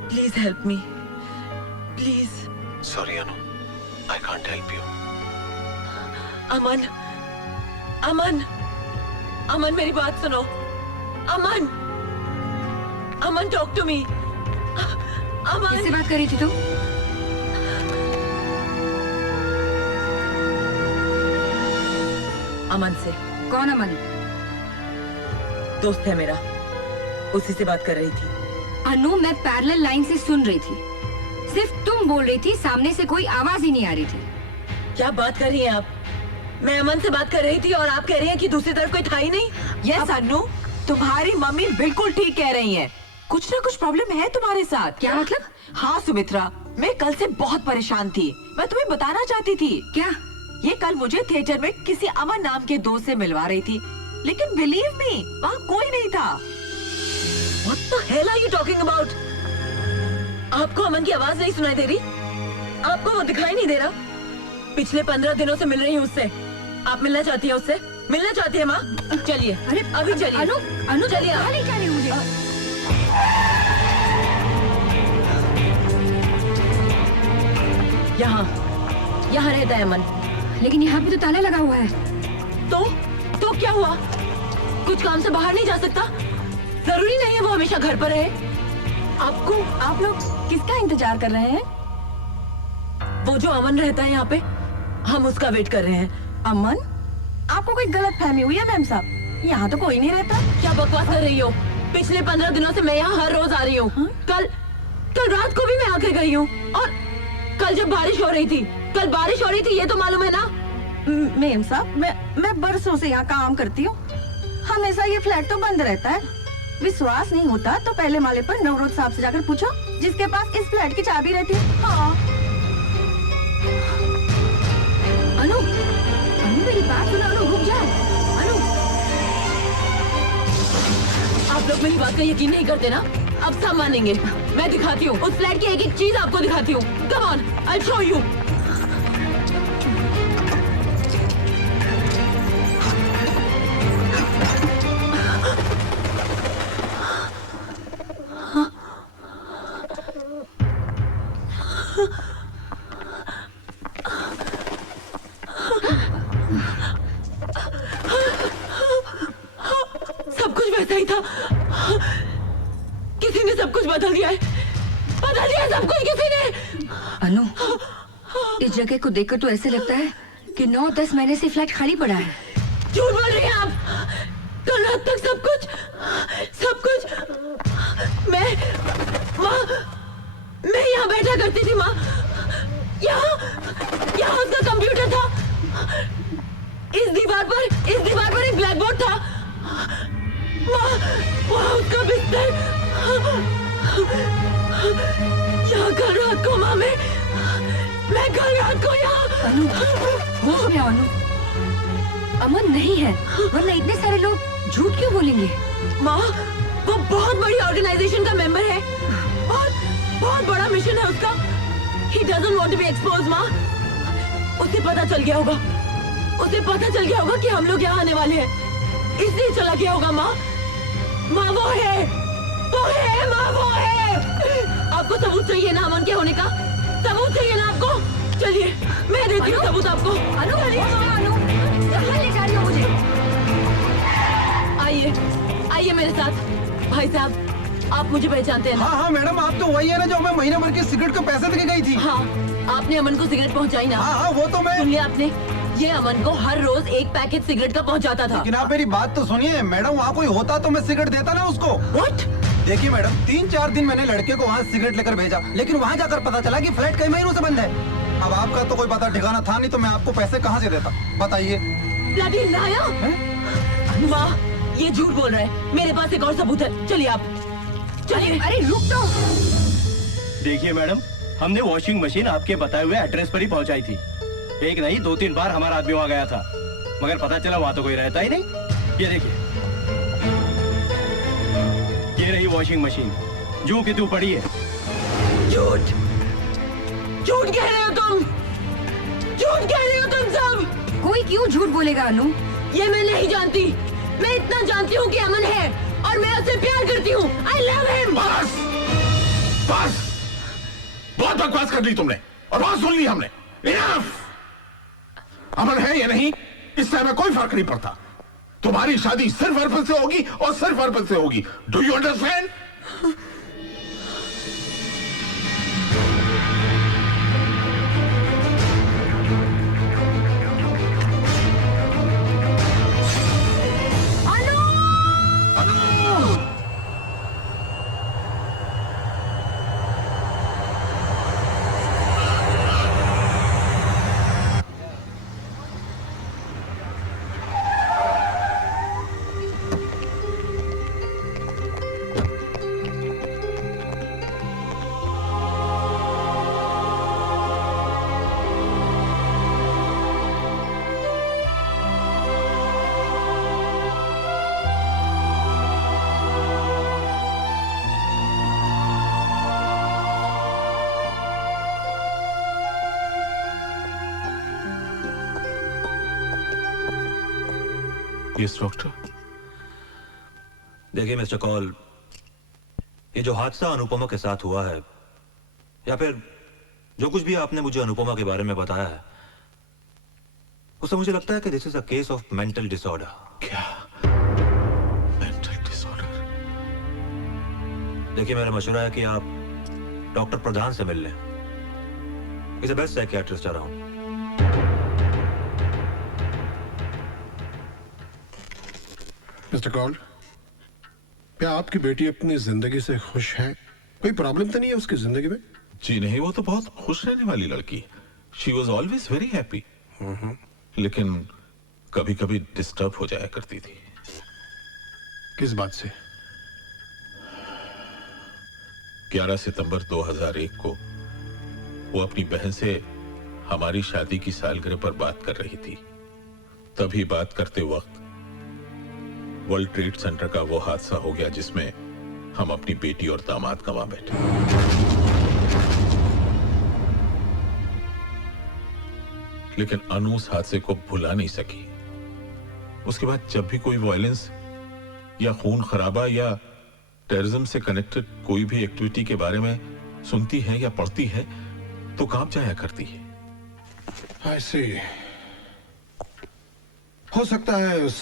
please help me, please. Sorry Anu, I can't help you. अमन, अमन, अमन मेरी बात सुनो। अमन, अमन टॉक टू मी। अमन, किससे बात कर रही थी तू? अमन से। कौन अमन? दोस्त है मेरा, उसी से बात कर रही थी। अनु, मैं पैरेलल लाइन से सुन रही थी, सिर्फ तुम बोल रही थी, सामने से कोई आवाज ही नहीं आ रही थी। क्या बात कर रही हैं आप? मैं अमन से बात कर रही थी और आप कह रही हैं कि दूसरी तरफ कोई था ही नहीं। यस अनु, तुम्हारी मम्मी बिल्कुल ठीक कह रही हैं। कुछ ना कुछ प्रॉब्लम है तुम्हारे साथ। क्या मतलब? हाँ सुमित्रा, मैं कल से बहुत परेशान थी। मैं तुम्हें बताना चाहती थी। क्या? ये कल मुझे थिएटर में किसी अमन नाम के दोस्त से मिलवा रही थी, लेकिन बिलीव मी वहाँ कोई नहीं था। What the hell are you talking about? आपको अमन की आवाज नहीं सुनाई दे रही? आपको वो दिखाई नहीं दे रहा? पिछले 15 दिनों से मिल रही हूँ उससे। आप मिलना चाहती है उससे? मिलना चाहती है माँ? चलिए, अरे अभी चलिए। अनु, अनु चलिए। कहाँ ले जा रही हो मुझे? यहाँ रहता है अमन। लेकिन यहाँ पे तो ताला लगा हुआ है। तो क्या हुआ? कुछ काम से बाहर नहीं जा सकता? जरूरी नहीं है वो हमेशा घर पर रहे। आप लोग किसका इंतजार कर रहे हैं? वो जो अमन रहता है यहाँ पे, हम उसका वेट कर रहे हैं। अमन? आपको कोई गलत फहमी हुई है मैम साहब? यहाँ तो कोई नहीं रहता। क्या बकवास कर रही हो? पिछले 15 दिनों से मैं यहाँ हर रोज आ रही हूँ। कल रात को भी मैं आके गई हूँ, और कल जब बारिश हो रही थी ये तो मालूम है ना? मैम साहब, मैं बरसों से यहाँ काम करती हूँ, हमेशा ये फ्लैट तो बंद रहता है। विश्वास नहीं होता तो पहले माले पर नवरोज साहब से जाकर पूछो, जिसके पास इस फ्लैट की चाबी रहती है। हाँ। अनु, अनु मेरी बात सुनो, अनु रुक जाओ। अनु, आप लोग मेरी बात का यकीन नहीं करते ना? अब सब मानेंगे। मैं दिखाती हूँ, उस फ्लैट की एक एक चीज आपको दिखाती हूँ। Come on, I show you. सब कुछ वैसा ही था। किसी ने सब कुछ बदल दिया है, बदल दिया सब कुछ किसी ने। अनु, इस जगह को देखकर तो ऐसे लगता है कि 9-10 महीने से फ्लैट खाली पड़ा है। झूठ बोल रही हैं आप। कल रात तक सब कुछ मैं यहाँ बैठा करती थी माँ। यहाँ उसका कंप्यूटर था। इस दीवार पर एक ब्लैक बोर्ड था। वहाँ उसका बिस्तर। यहाँ कल रात को माँ मैं कल रात को यहाँ। अनु, होश में आओ अनु। अमन नहीं है, वरना इतने सारे लोग झूठ क्यों बोलेंगे? माँ, वो बहुत बड़ी ऑर्गेनाइजेशन का मेंबर है। बहुत बड़ा मिशन है उसका। He doesn't want to be exposed, माँ। उसे पता चल गया होगा कि हम लोग यहाँ आने वाले हैं, इसलिए चला गया होगा माँ। माँ वो है माँ, वो है। आपको सबूत चाहिए ना अमन के होने का? सबूत चाहिए ना आपको? चलिए मैं देती हूँ सबूत आपको। अनु, कहाँ ले जा रही हो मुझे? आइए मेरे साथ। भाई साहब, आप मुझे पहचानते हैं ना? हाँ मैडम, आप तो वही है ना जो हमें महीने भर की सिगरेट के पैसे देके गई थी। हाँ, आपने अमन को सिगरेट पहुंचाई ना? हाँ, वो तो मैं। सुन लिया आपने? ये अमन को हर रोज एक पैकेट सिगरेट का पहुंचाता था। लेकिन आप मेरी बात तो सुनिए मैडम, वहाँ कोई होता तो मैं सिगरेट देता ना उसको। What? देखिए मैडम, 3-4 दिन मैंने लड़के को वहाँ सिगरेट लेकर भेजा, लेकिन वहाँ जाकर पता चला कि फ्लैट कई महीनों से बंद है। अब आपका तो कोई पता ठिकाना था नहीं, तो मैं आपको पैसे कहाँ से देता बताइए? Bloody liar! वाह, ये झूठ बोल रहा है। मेरे पास एक और सबूत है। चलिए आप, चलिए। अरे रुक तो। देखिए मैडम, हमने वॉशिंग मशीन आपके बताए हुए एड्रेस पर ही पहुंचाई थी। एक नहीं 2-3 बार हमारा आदमी वहां गया था, मगर पता चला वहां तो कोई रहता ही नहीं। ये देखिए, ये रही वॉशिंग मशीन, जू की तू पड़ी है। झूठ कह रहे हो तुम, झूठ कह रहे हो तुम सब। कोई क्यों झूठ बोलेगा अनु? ये मैं नहीं जानती। मैं इतना जानती हूँ कि अमन है और मैं उससे प्यार करती हूँ। I love him। बस बहुत बकवास कर ली तुमने और बहुत सुन ली हमने। Enough! अमन है या नहीं, इससे हमें कोई फर्क नहीं पड़ता। तुम्हारी शादी सिर्फ अर्पण से होगी और सिर्फ अर्पण से होगी। Do you understand? Yes doctor. देखिए मिस्टर कॉल, ये जो हादसा अनुपमा के साथ हुआ है, या फिर जो कुछ भी आपने मुझे अनुपमा के बारे में बताया है, उससे मुझे लगता है कि this is a case of mental disorder. क्या मेंटल डिसऑर्डर? देखिए, मेरा मशवरा है कि आप डॉक्टर प्रधान से मिल लें। Is the best psychiatrist around. Mister call, क्या आपकी बेटी अपनी जिंदगी से खुश है? कोई प्रॉब्लम तो नहीं है उसकी जिंदगी में? जी नहीं, वो तो बहुत खुश रहने वाली लड़की। She was always very happy, लेकिन कभी कभी डिस्टर्ब हो जाया करती थी। किस बात से? 11 सितंबर 2001 को वो अपनी बहन से हमारी शादी की सालगिरह पर बात कर रही थी। तभी बात करते वक्त वर्ल्ड ट्रेड सेंटर का वो हादसा हो गया जिसमें हम अपनी बेटी और दामाद गंवा बैठे। लेकिन अनु उस हादसे को भुला नहीं सकी। उसके बाद जब भी कोई वायलेंस या खून खराबा या टेररिज्म से कनेक्टेड कोई भी एक्टिविटी के बारे में सुनती है या पढ़ती है तो कांप जाया करती है। ऐसे हो सकता है उस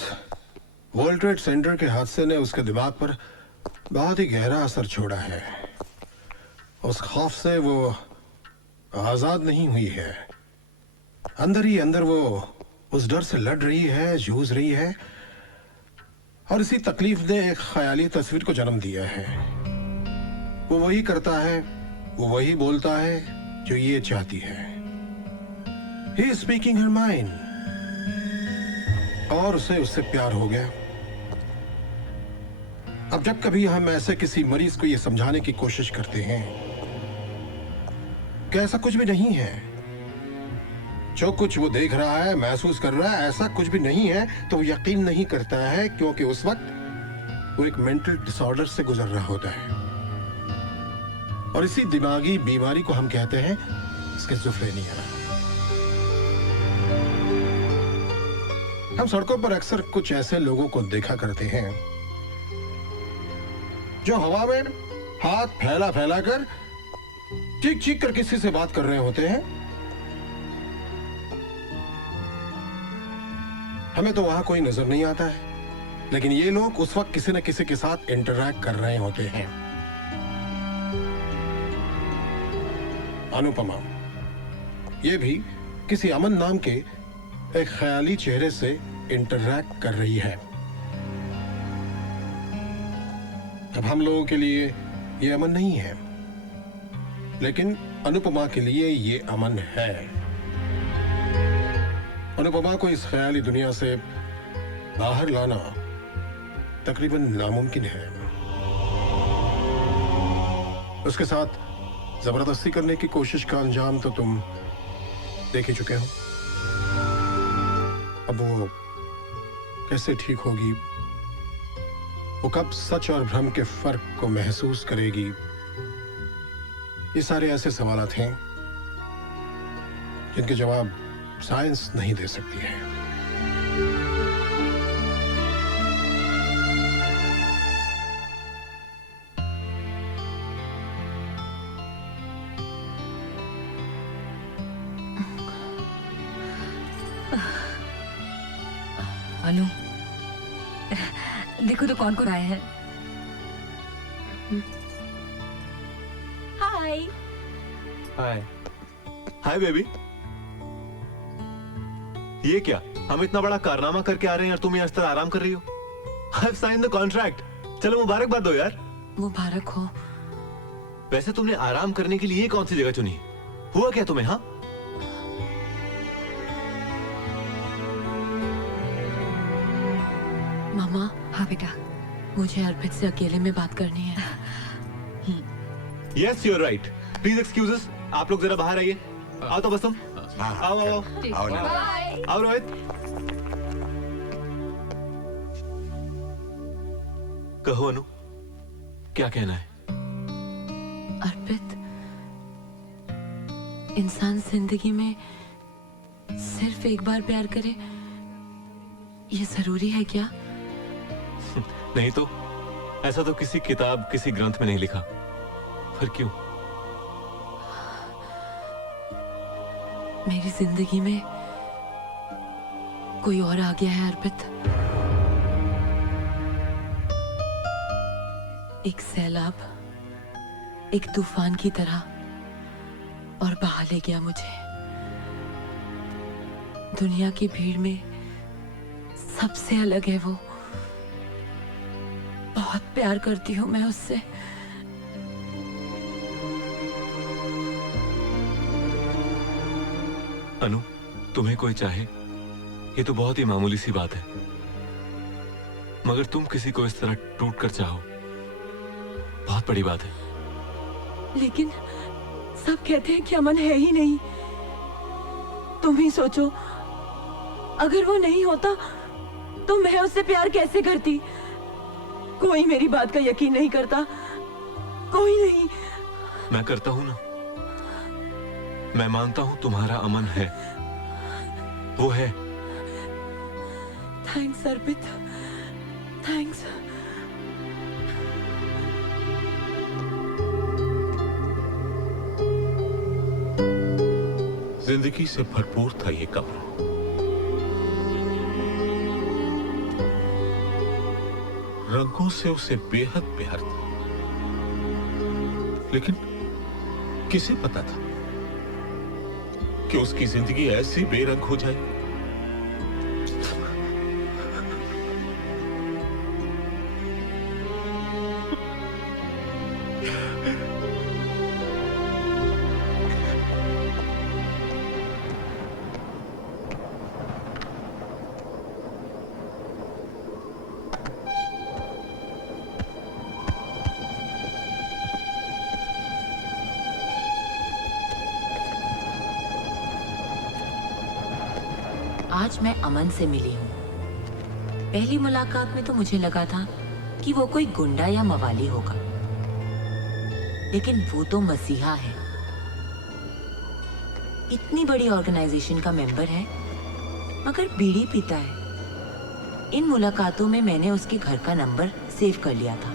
वर्ल्ड ट्रेड सेंटर के हादसे ने उसके दिमाग पर बहुत ही गहरा असर छोड़ा है। उस खौफ से वो आजाद नहीं हुई है। अंदर ही अंदर वो उस डर से लड़ रही है, जूझ रही है, और इसी तकलीफ ने एक ख्याली तस्वीर को जन्म दिया है। वो वही करता है, वो वही बोलता है जो ये चाहती है। He is speaking her mind, और उसे उससे प्यार हो गया। अब जब कभी हम ऐसे किसी मरीज को यह समझाने की कोशिश करते हैं कि ऐसा कुछ भी नहीं है, जो कुछ वो देख रहा है, महसूस कर रहा है, ऐसा कुछ भी नहीं है, तो वो यकीन नहीं करता है, क्योंकि उस वक्त वो एक मेंटल डिसऑर्डर से गुजर रहा होता है। और इसी दिमागी बीमारी को हम कहते हैं स्किज़ोफ्रेनिया। हम सड़कों पर अक्सर कुछ ऐसे लोगों को देखा करते हैं जो हवा में हाथ फैला फैला कर चीख चीख कर किसी से बात कर रहे होते हैं। हमें तो वहां कोई नजर नहीं आता है, लेकिन ये लोग उस वक्त किसी न किसी के साथ इंटरैक्ट कर रहे होते हैं। अनुपमा ये भी किसी अमन नाम के एक ख्याली चेहरे से इंटरैक्ट कर रही है। अब हम लोगों के लिए ये अमन नहीं है, लेकिन अनुपमा के लिए ये अमन है। अनुपमा को इस ख्याली दुनिया से बाहर लाना तकरीबन नामुमकिन है। उसके साथ जबरदस्ती करने की कोशिश का अंजाम तो तुम देख ही चुके हो। अब वो कैसे ठीक होगी, वो कब सच और भ्रम के फर्क को महसूस करेगी, ये सारे ऐसे सवालात हैं जिनके जवाब साइंस नहीं दे सकती है। अनु, देखो तो कौन कौन आए हैं। हाय। हाय हाय बेबी। ये क्या, हम इतना बड़ा कारनामा करके आ रहे हैं और तुम यहाँ इस तरह आराम कर रही हो? I've signed the contract। चलो मुबारकबाद दो यार। मुबारक हो। वैसे तुमने आराम करने के लिए कौन सी जगह चुनी? हुआ क्या तुम्हें? हाँ, मामा। हाँ बेटा, मुझे अर्पित से अकेले में बात करनी है। Yes you are right. Please excuse us, आप लोग जरा बाहर आइए। आओ तो बस तुम आओ आओ आओ रोहित। कहो अनु, क्या कहना है? अर्पित, इंसान जिंदगी में सिर्फ एक बार प्यार करे, ये जरूरी है क्या? नहीं तो ऐसा तो किसी किताब, किसी ग्रंथ में नहीं लिखा। फिर क्यों? मेरी जिंदगी में कोई और आ गया है अर्पित। एक सैलाब, एक तूफान की तरह, और बहा ले गया मुझे। दुनिया की भीड़ में सबसे अलग है वो। बहुत प्यार करती हूं मैं उससे। अनु, तुम्हें कोई चाहे ये तो बहुत ही मामूली सी बात है, मगर तुम किसी को इस तरह टूट कर चाहो, बहुत बड़ी बात है। लेकिन सब कहते हैं कि अमन है ही नहीं। तुम ही सोचो, अगर वो नहीं होता तो मैं उससे प्यार कैसे करती। कोई मेरी बात का यकीन नहीं करता, कोई नहीं। मैं करता हूं ना। मैं मानता हूं तुम्हारा अमन है, वो है। थैंक्स अर्पित, थैंक्स। जिंदगी से भरपूर था ये कब्र। रंगों से उसे बेहद प्यार था, लेकिन किसे पता था कि उसकी जिंदगी ऐसी बेरंग हो जाए। आज मैं अमन से मिली हूँ। पहली मुलाकात में तो मुझे लगा था कि वो कोई गुंडा या मवाली होगा, लेकिन वो तो मसीहा है। इतनी बड़ी ऑर्गेनाइजेशन का मेंबर है, मगर बीड़ी पीता है। इन मुलाकातों में मैंने उसके घर का नंबर सेव कर लिया था,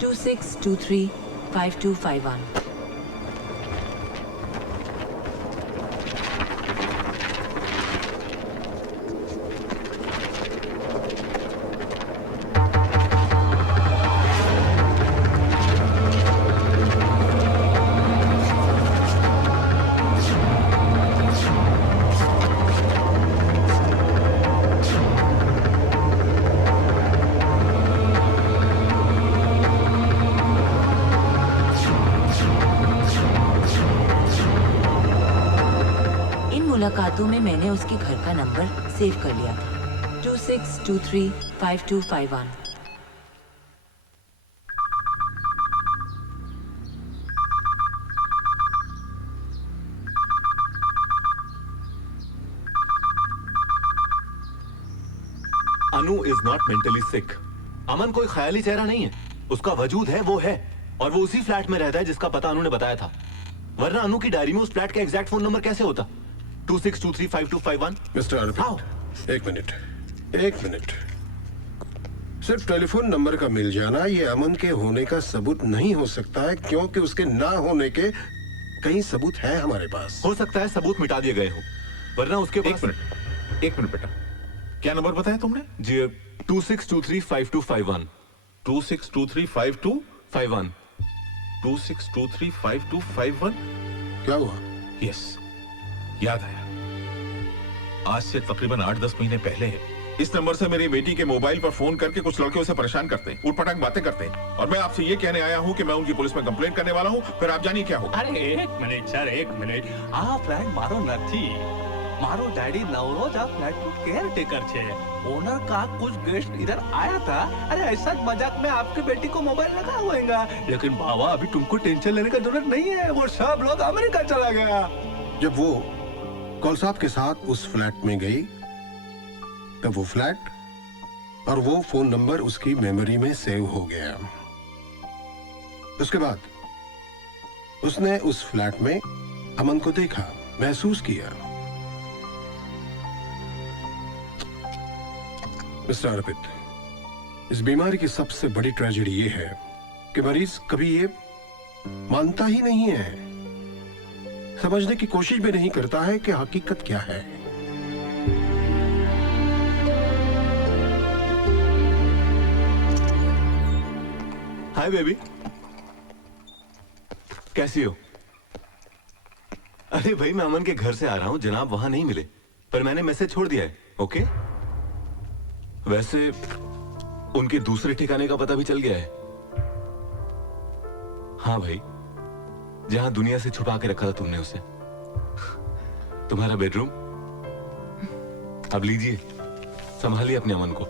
26235251। मुलाकातों में मैंने उसके घर का नंबर सेव कर लिया था, 26235251। अनु इज नॉट मेंटली सिक। अमन कोई ख्याली चेहरा नहीं है, उसका वजूद है, वो है, और वो उसी फ्लैट में रहता है जिसका पता अनु ने बताया था। वरना अनु की डायरी में उस फ्लैट का एग्जैक्ट फोन नंबर कैसे होता? 26235251। मिस्टर अर्पित, एक मिनट। सिर्फ टेलीफोन नंबर का मिल जाना ये अमन के होने का सबूत नहीं हो सकता है, क्योंकि उसके ना होने के कई सबूत हैं हमारे पास। हो सकता है सबूत मिटा दिए गए हो, वरना उसके पास। एक मिनट बेटा, क्या नंबर बताया तुमने? जी 26235251। 26235251। 26235251। क्या हुआ? यस, याद आया। आज से तकरीबन 8-10 महीने पहले इस नंबर से मेरी बेटी के मोबाइल पर फोन करके कुछ लड़के उसे परेशान करते हैं, उठपटांग बातें करते हैं, और मैं आपसे ये कहने आया हूँ कि मैं उनकी पुलिस में कंप्लेंट करने वाला हूँ। फिर आप जानिए क्या होगा। अरे एक मिनट सर, एक मिनट। आ फ्लैट मारो નથી, मारो डैडी नवरोज आ फ्लैट નું केयरटेकर છે। ओनर का कुछ गेस्ट इधर आया था। अरे ऐसा मजाक में आपकी बेटी को मोबाइल लगा हुएगा, लेकिन बाबा अभी तुमको टेंशन लेने की जरूरत नहीं है, वो सब लोग अमेरिका चला गया। जब वो कौल साहब के साथ उस फ्लैट में गई, तब वो फ्लैट और वो फोन नंबर उसकी मेमोरी में सेव हो गया। उसके बाद उसने उस फ्लैट में अमन को देखा, महसूस किया। मिस्टर अर्पित, इस बीमारी की सबसे बड़ी ट्रेजेडी ये है कि मरीज कभी ये मानता ही नहीं है, समझने की कोशिश भी नहीं करता है कि हकीकत क्या है। हाय बेबी, कैसी हो? अरे भाई, मैं अमन के घर से आ रहा हूं, जनाब वहां नहीं मिले, पर मैंने मैसेज छोड़ दिया है। ओके? वैसे उनके दूसरे ठिकाने का पता भी चल गया है। हाँ भाई, जहां दुनिया से छुपा के रखा था तुमने उसे। तुम्हारा बेडरूम। अब लीजिए, संभालिए अपने अमन को।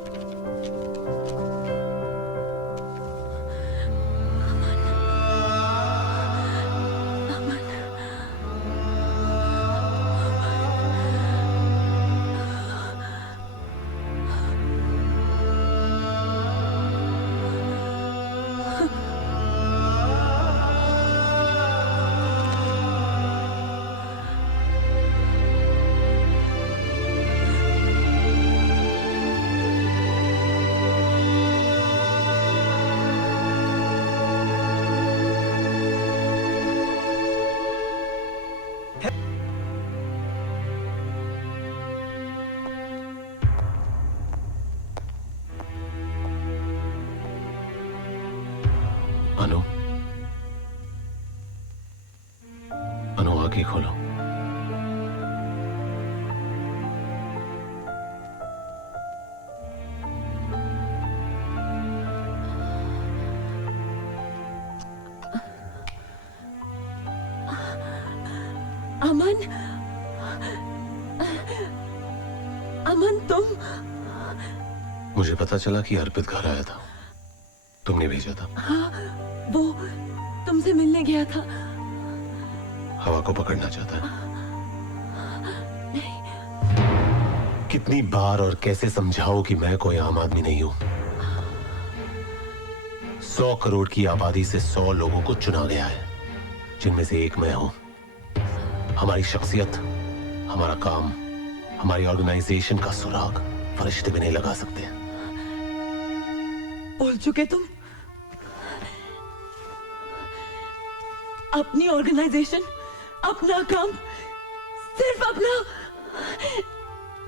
अनु, अनु आंखें खोलो। अमन, अमन तुम? मुझे पता चला कि अर्पित घर आया था, तुमने भेजा था। हाँ, वो तुमसे मिलने गया था। हवा को पकड़ना चाहता है। नहीं। कितनी बार और कैसे समझाओ कि मैं कोई आम आदमी नहीं हूं। 100 करोड़ की आबादी से 100 लोगों को चुना गया है, जिनमें से एक मैं हूं। हमारी शख्सियत, हमारा काम, हमारी ऑर्गेनाइजेशन का सुराग फरिश्ते भी नहीं लगा सकते। बोल चुके तुम? अपनी ऑर्गेनाइजेशन, अपना काम, सिर्फ अपना।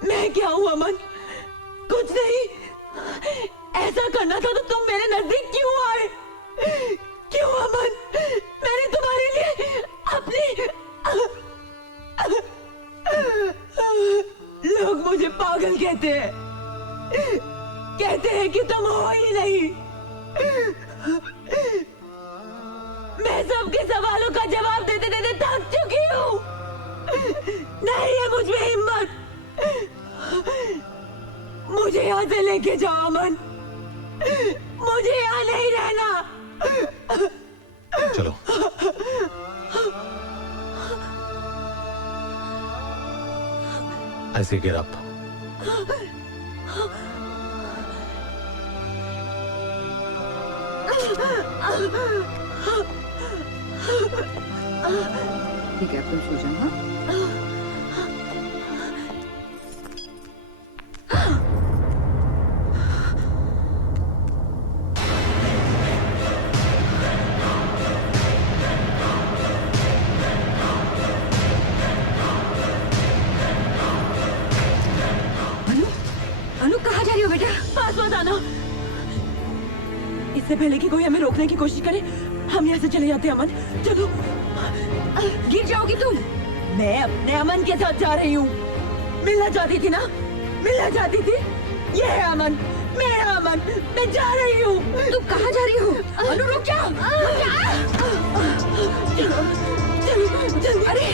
मैं क्या हूं अमन? कुछ नहीं। ऐसा करना था तो तुम मेरे नजदीक क्यों आए? क्यों अमन? मैंने तुम्हारे लिए अपनी लोग मुझे पागल कहते हैं, कहते हैं कि तुम हो ही नहीं। मैं सबके सवालों का जवाब देते देते थक चुकी हूँ। नहीं है मुझ में हिम्मत। मुझे यहाँ से लेके जाओ अमन, मुझे यहाँ नहीं रहना। चलो। ऐसे गिर अप। ठीक है, तुम सो जाओ। हाँ? अनु कहाँ जा रही हो बेटा? पास मत आना। इससे पहले कि कोई हमें रोकने की कोशिश करे, हम यहाँ से चले जाते हैं। अमन चलो। गिर जाओगी तुम। मैं अपने अमन के साथ जा रही हूँ। मिलना चाहती थी ना? मिलना चाहती थी? ये है अमन, मेरा अमन। मैं जा रही हूँ। तुम कहाँ जा रही हो? अनु रुक जा। चलो चलो जल्दी। अरे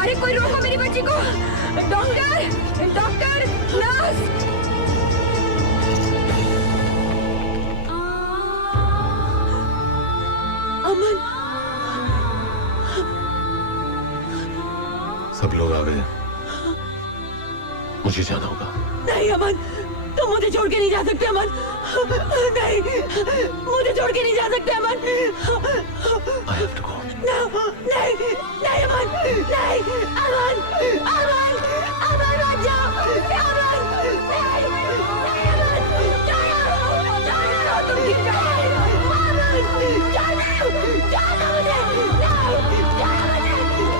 अरे कोई रोको मेरी बच्ची को। Doctor, doctor, nurse. अमन। सब लोग आ गए, मुझे जाना होगा। नहीं अमन, तुम मुझे छोड़ के नहीं जा सकते अमन। नहीं, मुझे छोड़ के नहीं जा सकते अमन। I have to go. नहीं, नहीं अमन, नहीं अमन, अमन, अमन मत जाओ। अमन, नहीं, नहीं अमन, जाने दो तुम। गिर जाओ। अमन, जाने दो मुझे। नहीं, जाने मुझे।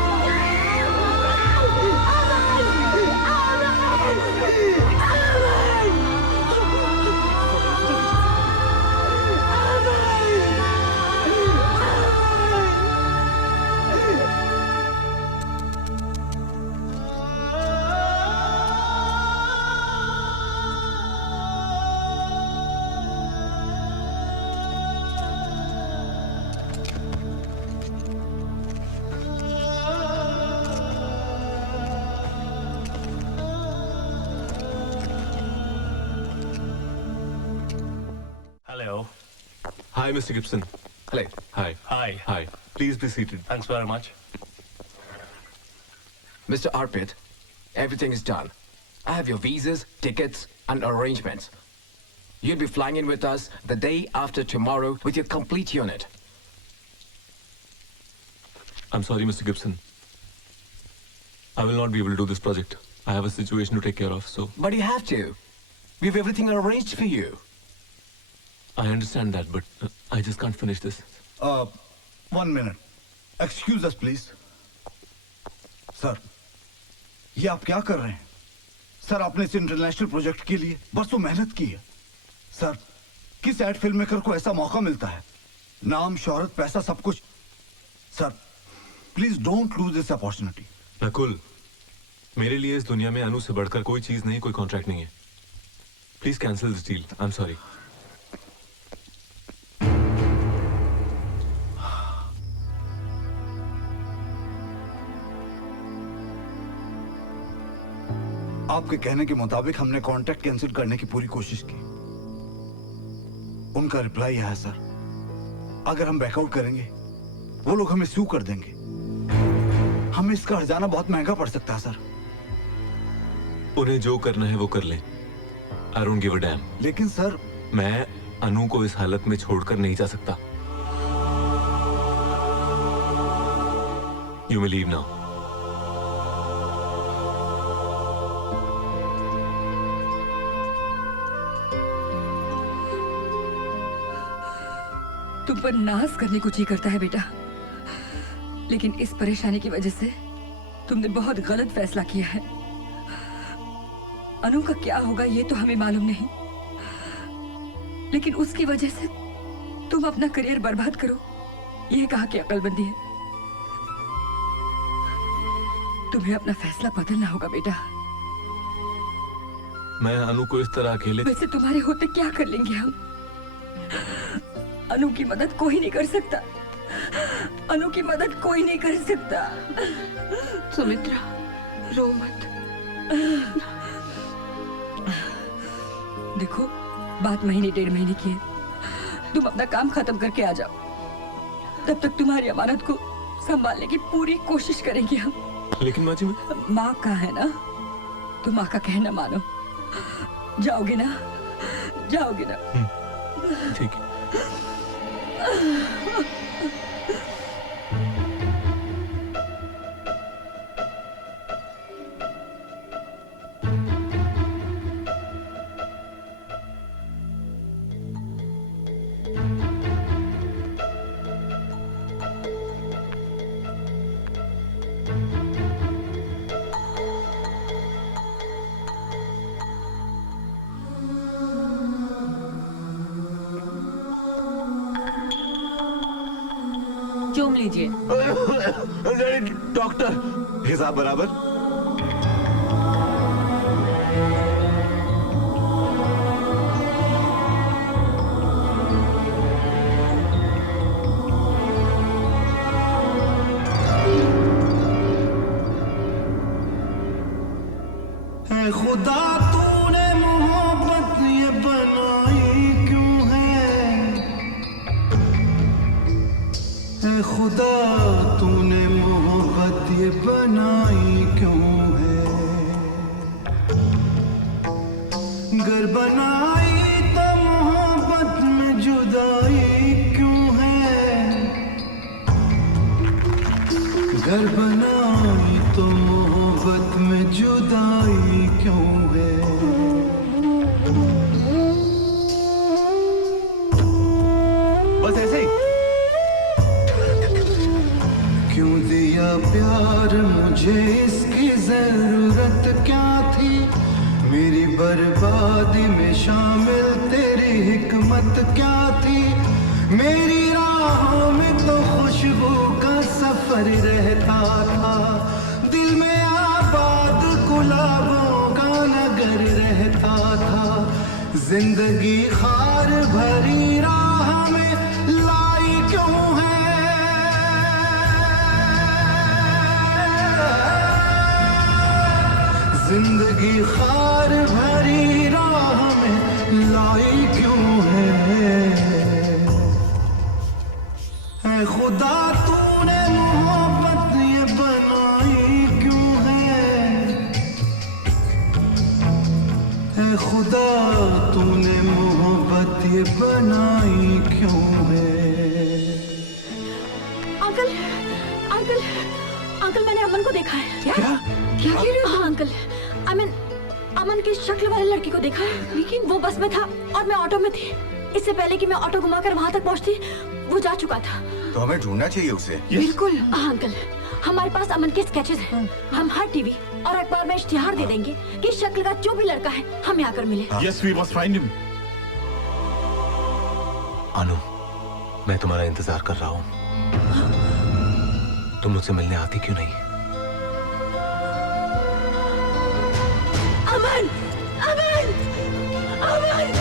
Hello. Hi, Mr. Gibson. Hello. Hi. Hi. Hi. Please be seated. Thanks very much. Mr. Arpit, everything is done. I have your visas, tickets, and arrangements. You'll be flying in with us the day after tomorrow with your complete unit. I'm sorry, Mr. Gibson. I will not be able to do this project. I have a situation to take care of, so... But you have to. We have everything arranged for you. I understand that, but I just can't finish this. 1 minute. Excuse us, please. Sir, ये आप क्या कर रहे हैं? Sir, आपने इस international project के लिए बरसों मेहनत की है। सर, किस एड फिल्म मेकर को ऐसा मौका मिलता है नाम, शोहरत, पैसा, सब कुछ। Sir please don't lose this opportunity. Nakul, मेरे लिए इस दुनिया में अनु से बढ़कर कोई चीज नहीं, कोई कॉन्ट्रैक्ट नहीं है। Please cancel this deal. I am sorry. आपके कहने के मुताबिक हमने कॉन्ट्रैक्ट कैंसिल करने की पूरी कोशिश की। उनका रिप्लाई आया सर, अगर हम बैकआउट करेंगे वो लोग हमें सू कर देंगे। हमें इसका हर्जाना बहुत महंगा पड़ सकता है सर। उन्हें जो करना है वो कर ले। I don't give a dam. लेकिन सर, मैं अनु को इस हालत में छोड़कर नहीं जा सकता। You may leave now. तुम पर नाज करने को जी करता है बेटा, लेकिन इस परेशानी की वजह से तुमने बहुत गलत फैसला किया है। अनु का क्या होगा ये तो हमें मालूम नहीं, लेकिन उसकी वजह से तुम अपना करियर बर्बाद करो, यह कहा कि अकलमंदी है। तुम्हें अपना फैसला बदलना होगा बेटा। मैं अनु को इस तरह अकेले। वैसे तुम्हारे होते क्या कर लेंगे हम? अनु की मदद कोई नहीं कर सकता। अनु की मदद कोई नहीं कर सकता। सुमित्रा, रो मत। देखो, बात महीने 1.5 महीने की है। तुम अपना काम खत्म करके आ जाओ, तब तक तुम्हारी अमानत को संभालने की पूरी कोशिश करेंगे हम। लेकिन माँ जी, माँ का है ना, तुम माँ का कहना मानो। जाओगे ना? जाओगे ना? ठीक है। चूम लीजिए। डॉक्टर, हिसाब बराबर। है खुदा, तूने मोहब्बत ये बनाई क्यों है? है खुदा, तूने मोहब्बत ये बनाई क्यों है? घर बनाई तो मोहब्बत में जुदाई क्यों है? घर बनाई तो मोहब्बत में जुदाई क्यों है? बस ऐसे ही। क्यों दिया प्यार मुझे, इसकी जरूरत क्या थी? मेरी बर्बादी में शामिल तेरी हिकमत क्या थी? मेरी राहों में तो खुशबू का सफर रहता था, दिल में आबाद गुलाबों का नगर रहता था। जिंदगी खार भरी राह में लाई क्यों है? जिंदगी खार भरी राह में लाई क्यों है? है खुदा, तूने मोहब्बत ये बनाई क्यों है? है खुदा, तूने मोहब्बत ये बनाई क्यों है? अंकल, अंकल, अंकल, मैंने अमन को देखा है। क्या कह रहे हो? हाँ अंकल, अमन की शक्ल वाले लड़की को देखा है, लेकिन वो बस में था और मैं ऑटो में थी। इससे पहले कि मैं ऑटो घुमाकर वहाँ तक पहुँचती, वो जा चुका था। तो हमें ढूंढना चाहिए उसे। बिल्कुल। हाँ अंकल, हमारे पास अमन के स्केचेस हैं। हम हर टीवी और अखबार में इश्तिहार दे देंगे कि इस शक्ल का जो भी लड़का है हमें आकर मिले। Yes, we must find him. अनु, मैं तुम्हारा इंतजार कर रहा हूं। तुम मुझसे मिलने आती क्यों नहीं? अमन, अमन, अमन,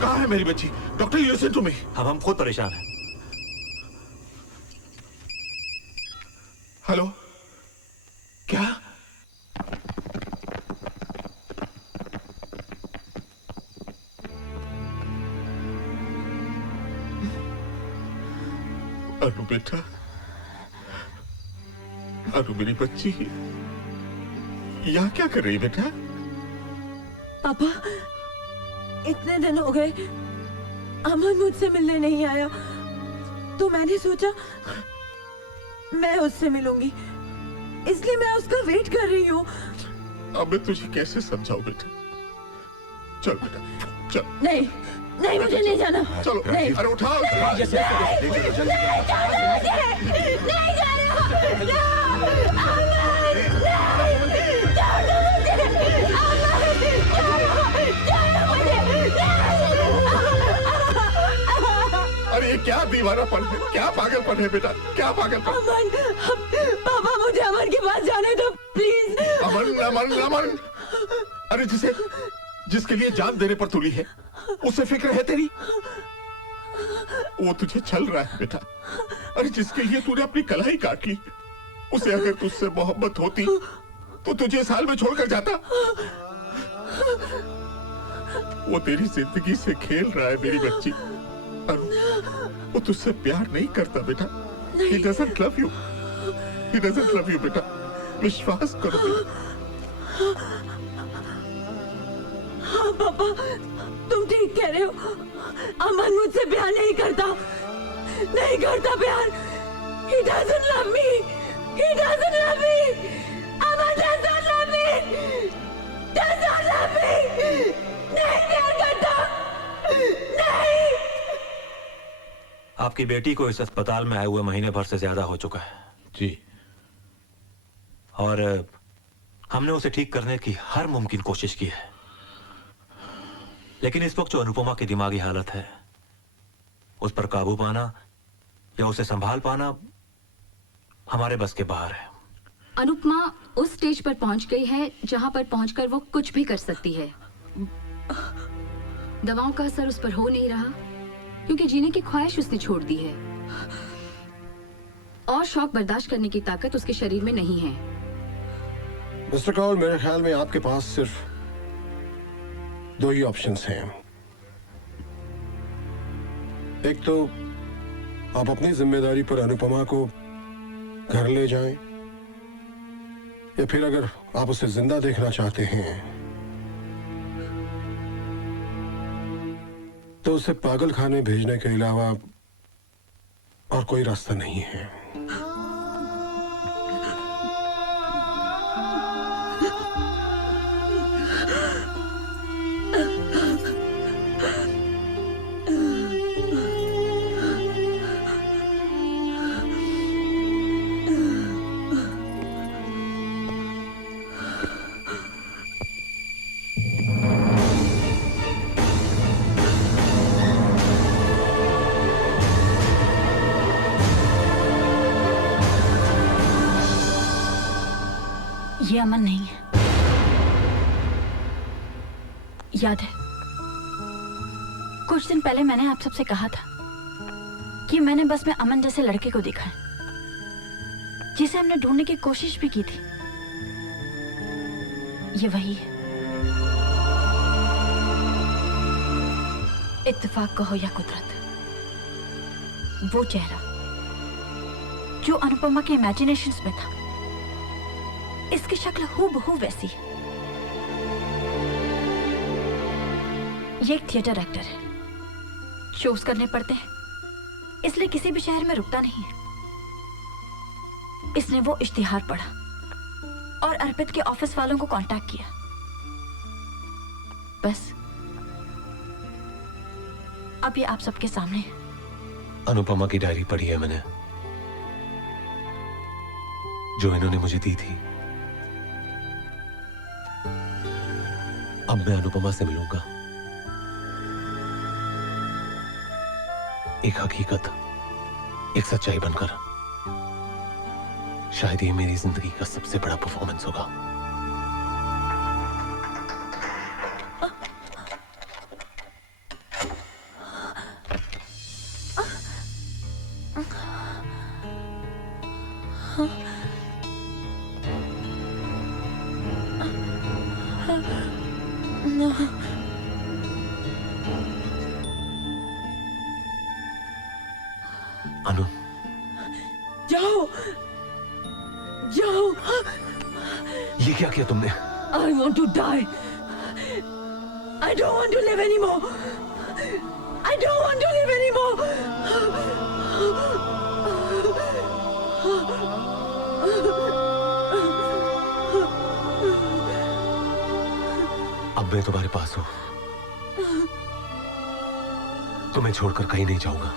कहाँ है मेरी बच्ची? Doctor, listen to me. हम खुद परेशान हैं। हेलो, क्या? अनु बेटा, अनु मेरी बच्ची, यहाँ क्या कर रही बेटा? पापा, इतने दिन हो गए अमन मुझसे मिलने नहीं आया, तो मैंने सोचा मैं उससे मिलूंगी, इसलिए मैं उसका वेट कर रही हूँ। अब मैं तुझे कैसे समझाऊं बेटा? चल बेटा, चल। नहीं, नहीं, मुझे नहीं जाना। चलो, नहीं, अरे उठाओ। नहीं जाना मुझे, नहीं अरे ये क्या दीवानापन है, क्या पागलपन है बेटा, क्या पागलपन? अमन, पापा मुझे अमन के पास जाने दो प्लीज। अमन, अमन, अमन, अरे जिसके लिए जान देने पर तुली है, उसे फिक्र है तेरी? वो तुझे छल रहा है बेटा। अरे जिसके लिए तूने अपनी कलाई काट ली, उसे अगर तुझसे मोहब्बत होती तो तुझे इस हाल में छोड़कर जाता। वो तेरी जिंदगी से खेल रहा है मेरी बच्ची। वो तुझसे प्यार नहीं करता बेटा। He doesn't love you. He doesn't love you बेटा। विश्वास करो बेटा। हाँ पापा, तुम ठीक कह रहे हो। अमन मुझसे प्यार नहीं करता, नहीं करता प्यार। He doesn't love me. He doesn't love me. Aman doesn't love me. Doesn't love me. नहीं प्यार करता, नहीं। आपकी बेटी को इस अस्पताल में आए हुए महीने भर से ज्यादा हो चुका है जी, और हमने उसे ठीक करने की हर मुमकिन कोशिश की है, लेकिन इस वक्त जो अनुपमा की दिमागी हालत है, उस पर काबू पाना या उसे संभाल पाना हमारे बस के बाहर है। अनुपमा उस स्टेज पर पहुंच गई है जहां पर पहुंचकर वो कुछ भी कर सकती है। दवाओं का असर उस पर हो नहीं रहा क्योंकि जीने की ख्वाहिश उसने छोड़ दी है, और शौक बर्दाश्त करने की ताकत उसके शरीर में नहीं है। मिस्टर कौल, मेरे ख्याल में आपके पास सिर्फ दो ही ऑप्शंस हैं। एक तो आप अपनी जिम्मेदारी पर अनुपमा को घर ले जाएं, या फिर अगर आप उसे जिंदा देखना चाहते हैं तो उसे पागल खाने भेजने के अलावा और कोई रास्ता नहीं है। ये अमन नहीं है, याद है कुछ दिन पहले मैंने आप सबसे कहा था कि मैंने बस में अमन जैसे लड़के को देखा है जिसे हमने ढूंढने की कोशिश भी की थी। ये वही है। इत्तेफाक कहो या कुदरत, वो चेहरा जो अनुपमा के इमेजिनेशंस में था, इसकी शक्ल हूबहू वैसी है। ये एक थिएटर एक्टर है, शोज करने पड़ते हैं इसलिए किसी भी शहर में रुकता नहीं है। इसने वो इश्तिहार पढ़ा और अर्पित के ऑफिस वालों को कांटेक्ट किया। बस अब ये आप सबके सामने है। अनुपमा की डायरी पढ़ी है मैंने, जो इन्होंने मुझे दी थी। अब मैं अनुपमा से मिलूंगा, एक हकीकत, एक सच्चाई बनकर। शायद ये मेरी जिंदगी का सबसे बड़ा परफॉर्मेंस होगा। अनु, जाओ जाओ। ये क्या किया तुमने? I want to die. I don't want to live anymore. I don't want to live anymore. अब मैं तुम्हारे पास हूं, तुम्हें छोड़कर कहीं नहीं जाऊंगा,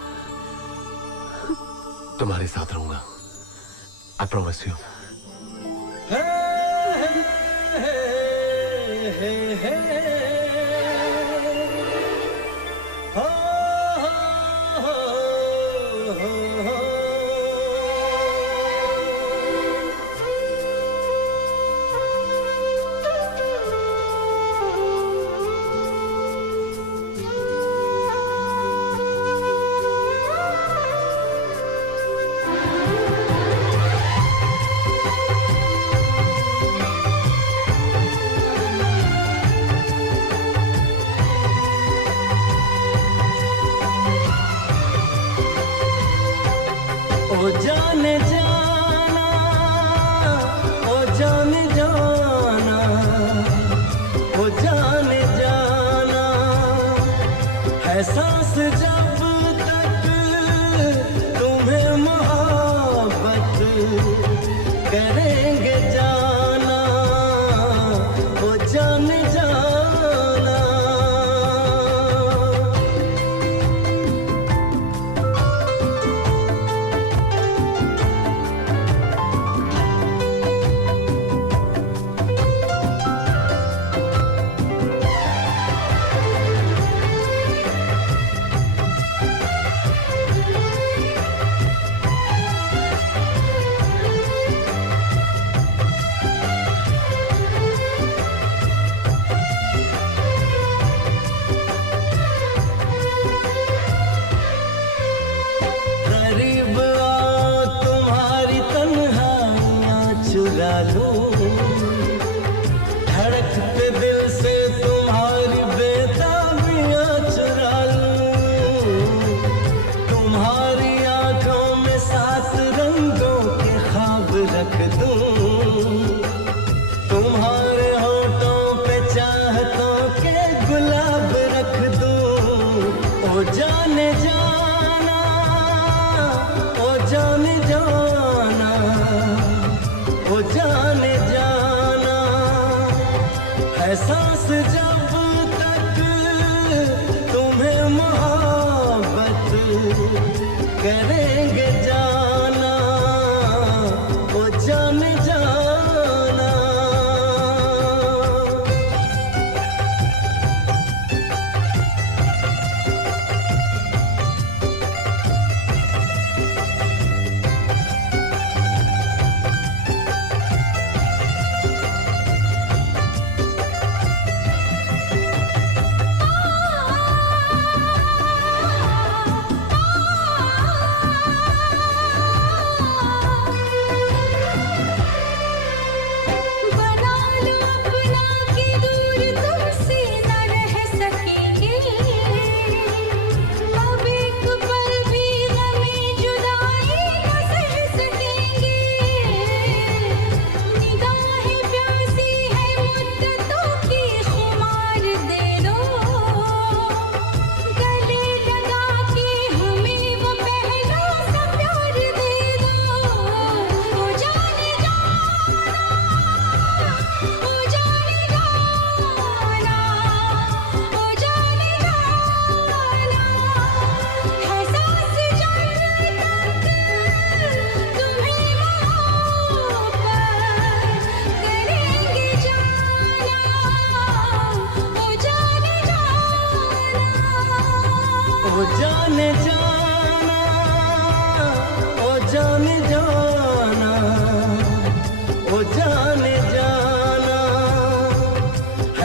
तुम्हारे साथ रहूंगा। I promise you. ओ जाने जाना, ओ जाने जाना, ओ जाने जाना, है सांस जब तक तुम्हें मोहब्बत करेंगे जाना, ओ जाने जाना। करीब आओ तुम्हारी तन्हाइयाँ चुरा लूं, धड़कते दिल से तुम्हारी बेताबियाँ चुरा लूं, तुम्हारी आंखों में 7 रंगों के ख्वाब रख दूं, तुम्हारे होठों पे चाहतों के गुलाब रख दूं। ओ जाने जाना, ओ जाने जाना, ओ जाने जाना, है सांस जब तक तुम्हें मोहब्बत करेंगे जाना, ओ जाने जाना।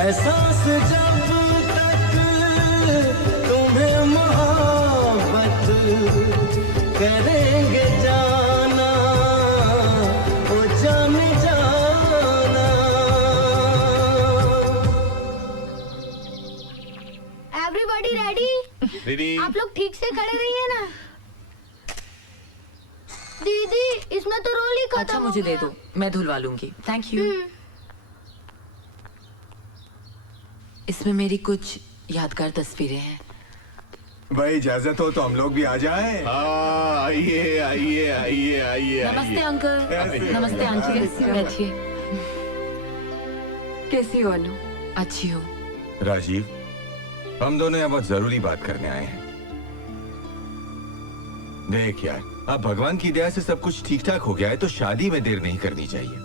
एहसास जब तक तुम्हें मोहब्बत करेंगे जाना, ओ जान जाना। Everybody ready? रेडी। आप लोग ठीक से खड़े रहिए ना। दीदी इसमें तो रोल ही खत्म अच्छा मुझे दे दो, मैं धुलवा लूंगी। Thank you. इसमें मेरी कुछ यादगार तस्वीरें हैं। भाई इजाजत हो तो हम लोग भी आ जाए। आइए आइए आइए आइए। नमस्ते अंकल। नमस्ते आंटी। बैठिए। कैसी हो अनु? अच्छी हो। राजीव, हम दोनों यहाँ बहुत जरूरी बात करने आए हैं। देख यार, अब भगवान की दया से सब कुछ ठीक ठाक हो गया है तो शादी में देर नहीं करनी चाहिए।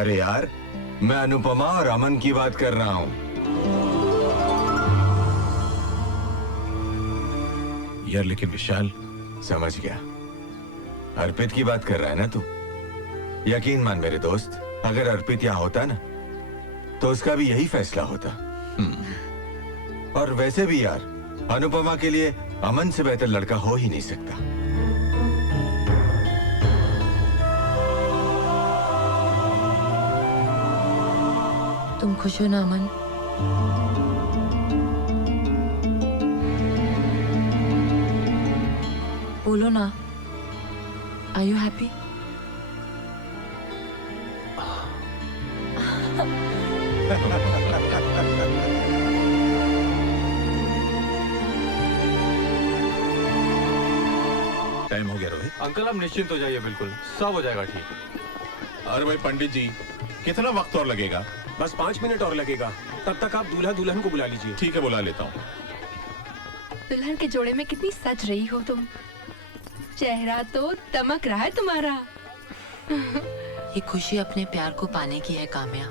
अरे यार, मैं अनुपमा और अमन की बात कर रहा हूँ। यार लेकिन विशाल। समझ गया, अर्पित की बात कर रहा है ना तू? यकीन मान मेरे दोस्त, अगर अर्पित यहाँ होता ना तो उसका भी यही फैसला होता। और वैसे भी यार, अनुपमा के लिए अमन से बेहतर लड़का हो ही नहीं सकता। तुम खुश हो ना अमन? बोलो ना, आर यू हैप्पी? टाइम हो गया रोहित। अंकल आप निश्चिंत हो जाइए, बिल्कुल सब हो जाएगा ठीक। अरे भाई पंडित जी, कितना वक्त और लगेगा? बस 5 मिनट और लगेगा। तब तक आप दूल्हा दुल्हन को बुला लीजिए। ठीक है, बुला लेता हूँ। दुल्हन के जोड़े में कितनी सज रही हो तुम। चेहरा तो दमक रहा है तुम्हारा। ये खुशी अपने प्यार को पाने की है काम्या।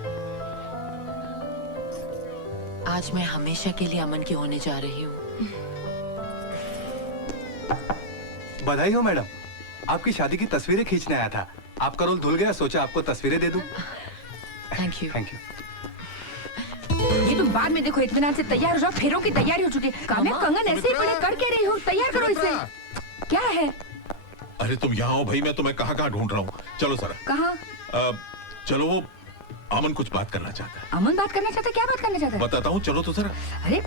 आज मैं हमेशा के लिए अमन की होने जा रही हूँ। बधाई हो मैडम, आपकी शादी की तस्वीरें खींचने आया था। आपका रोल धुल गया, सोचा आपको तस्वीरें दे दूं। Thank you. Thank you. ये तुम बाद में देखो, इत्मीनान से तैयार हो जाओ, फेरों की तैयारी हो चुकी है। काम्या कंगन ऐसे ही पड़े, कर क्या रही हो? तैयार करो इसे। क्या है? अरे तुम यहाँ हो भाई, मैं तुम्हें कहाँ कहाँ ढूंढ रहा हूँ। चलो सर। कहाँ? चलो, वो अमन कुछ बात करना चाहता है। अमन बात करना चाहता है? क्या बात करना चाहता है? बताता हूँ, चलो तो सर। अरे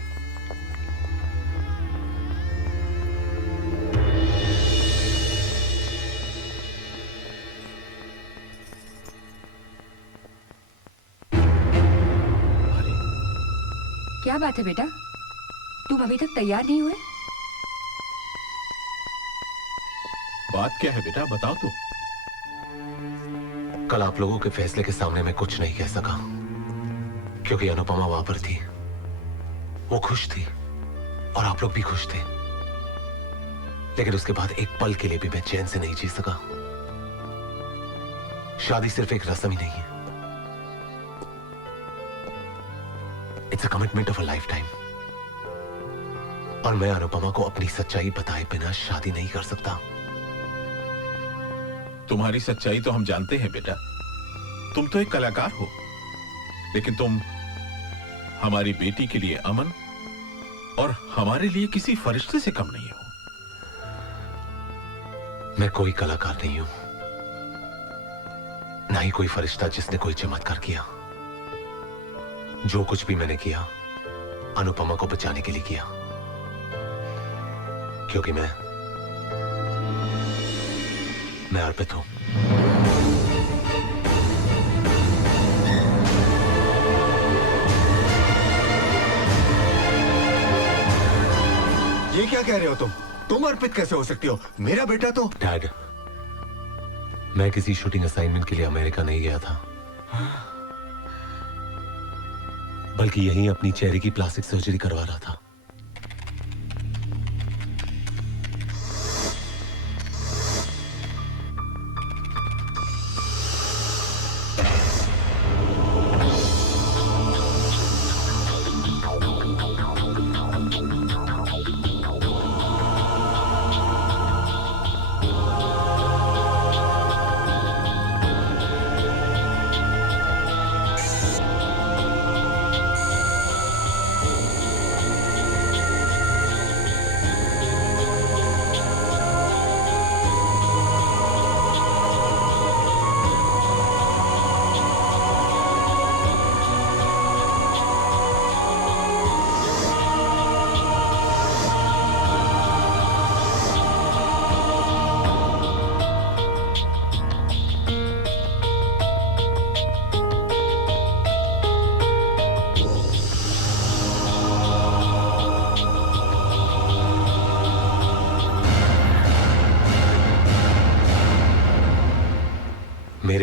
क्या बात है बेटा, तुम अभी तक तैयार नहीं हुए? बात क्या है बेटा, बताओ तो। कल आप लोगों के फैसले के सामने मैं कुछ नहीं कह सका क्योंकि अनुपमा वहां पर थी। वो खुश थी और आप लोग भी खुश थे, लेकिन उसके बाद एक पल के लिए भी मैं चैन से नहीं जी सका। शादी सिर्फ एक रस्म ही नहीं है, it's a commitment of a life time. और मैं अनुपमा को अपनी सच्चाई बताए बिना शादी नहीं कर सकता। तुम्हारी सच्चाई तो हम जानते हैं बेटा, तुम तो एक कलाकार हो, लेकिन तुम हमारी बेटी के लिए अमन और हमारे लिए किसी फरिश्ते से कम नहीं हो। मैं कोई कलाकार नहीं हूं, ना ही कोई फरिश्ता जिसने कोई चमत्कार किया। जो कुछ भी मैंने किया अनुपमा को बचाने के लिए किया, क्योंकि मैं अर्पित हूं। ये क्या कह रहे हो तुम अर्पित कैसे हो सकती हो? मेरा बेटा तो। डैड, मैं किसी शूटिंग असाइनमेंट के लिए अमेरिका नहीं गया था, बल्कि यहीं अपनी चेहरे की प्लास्टिक सर्जरी करवा रहा था।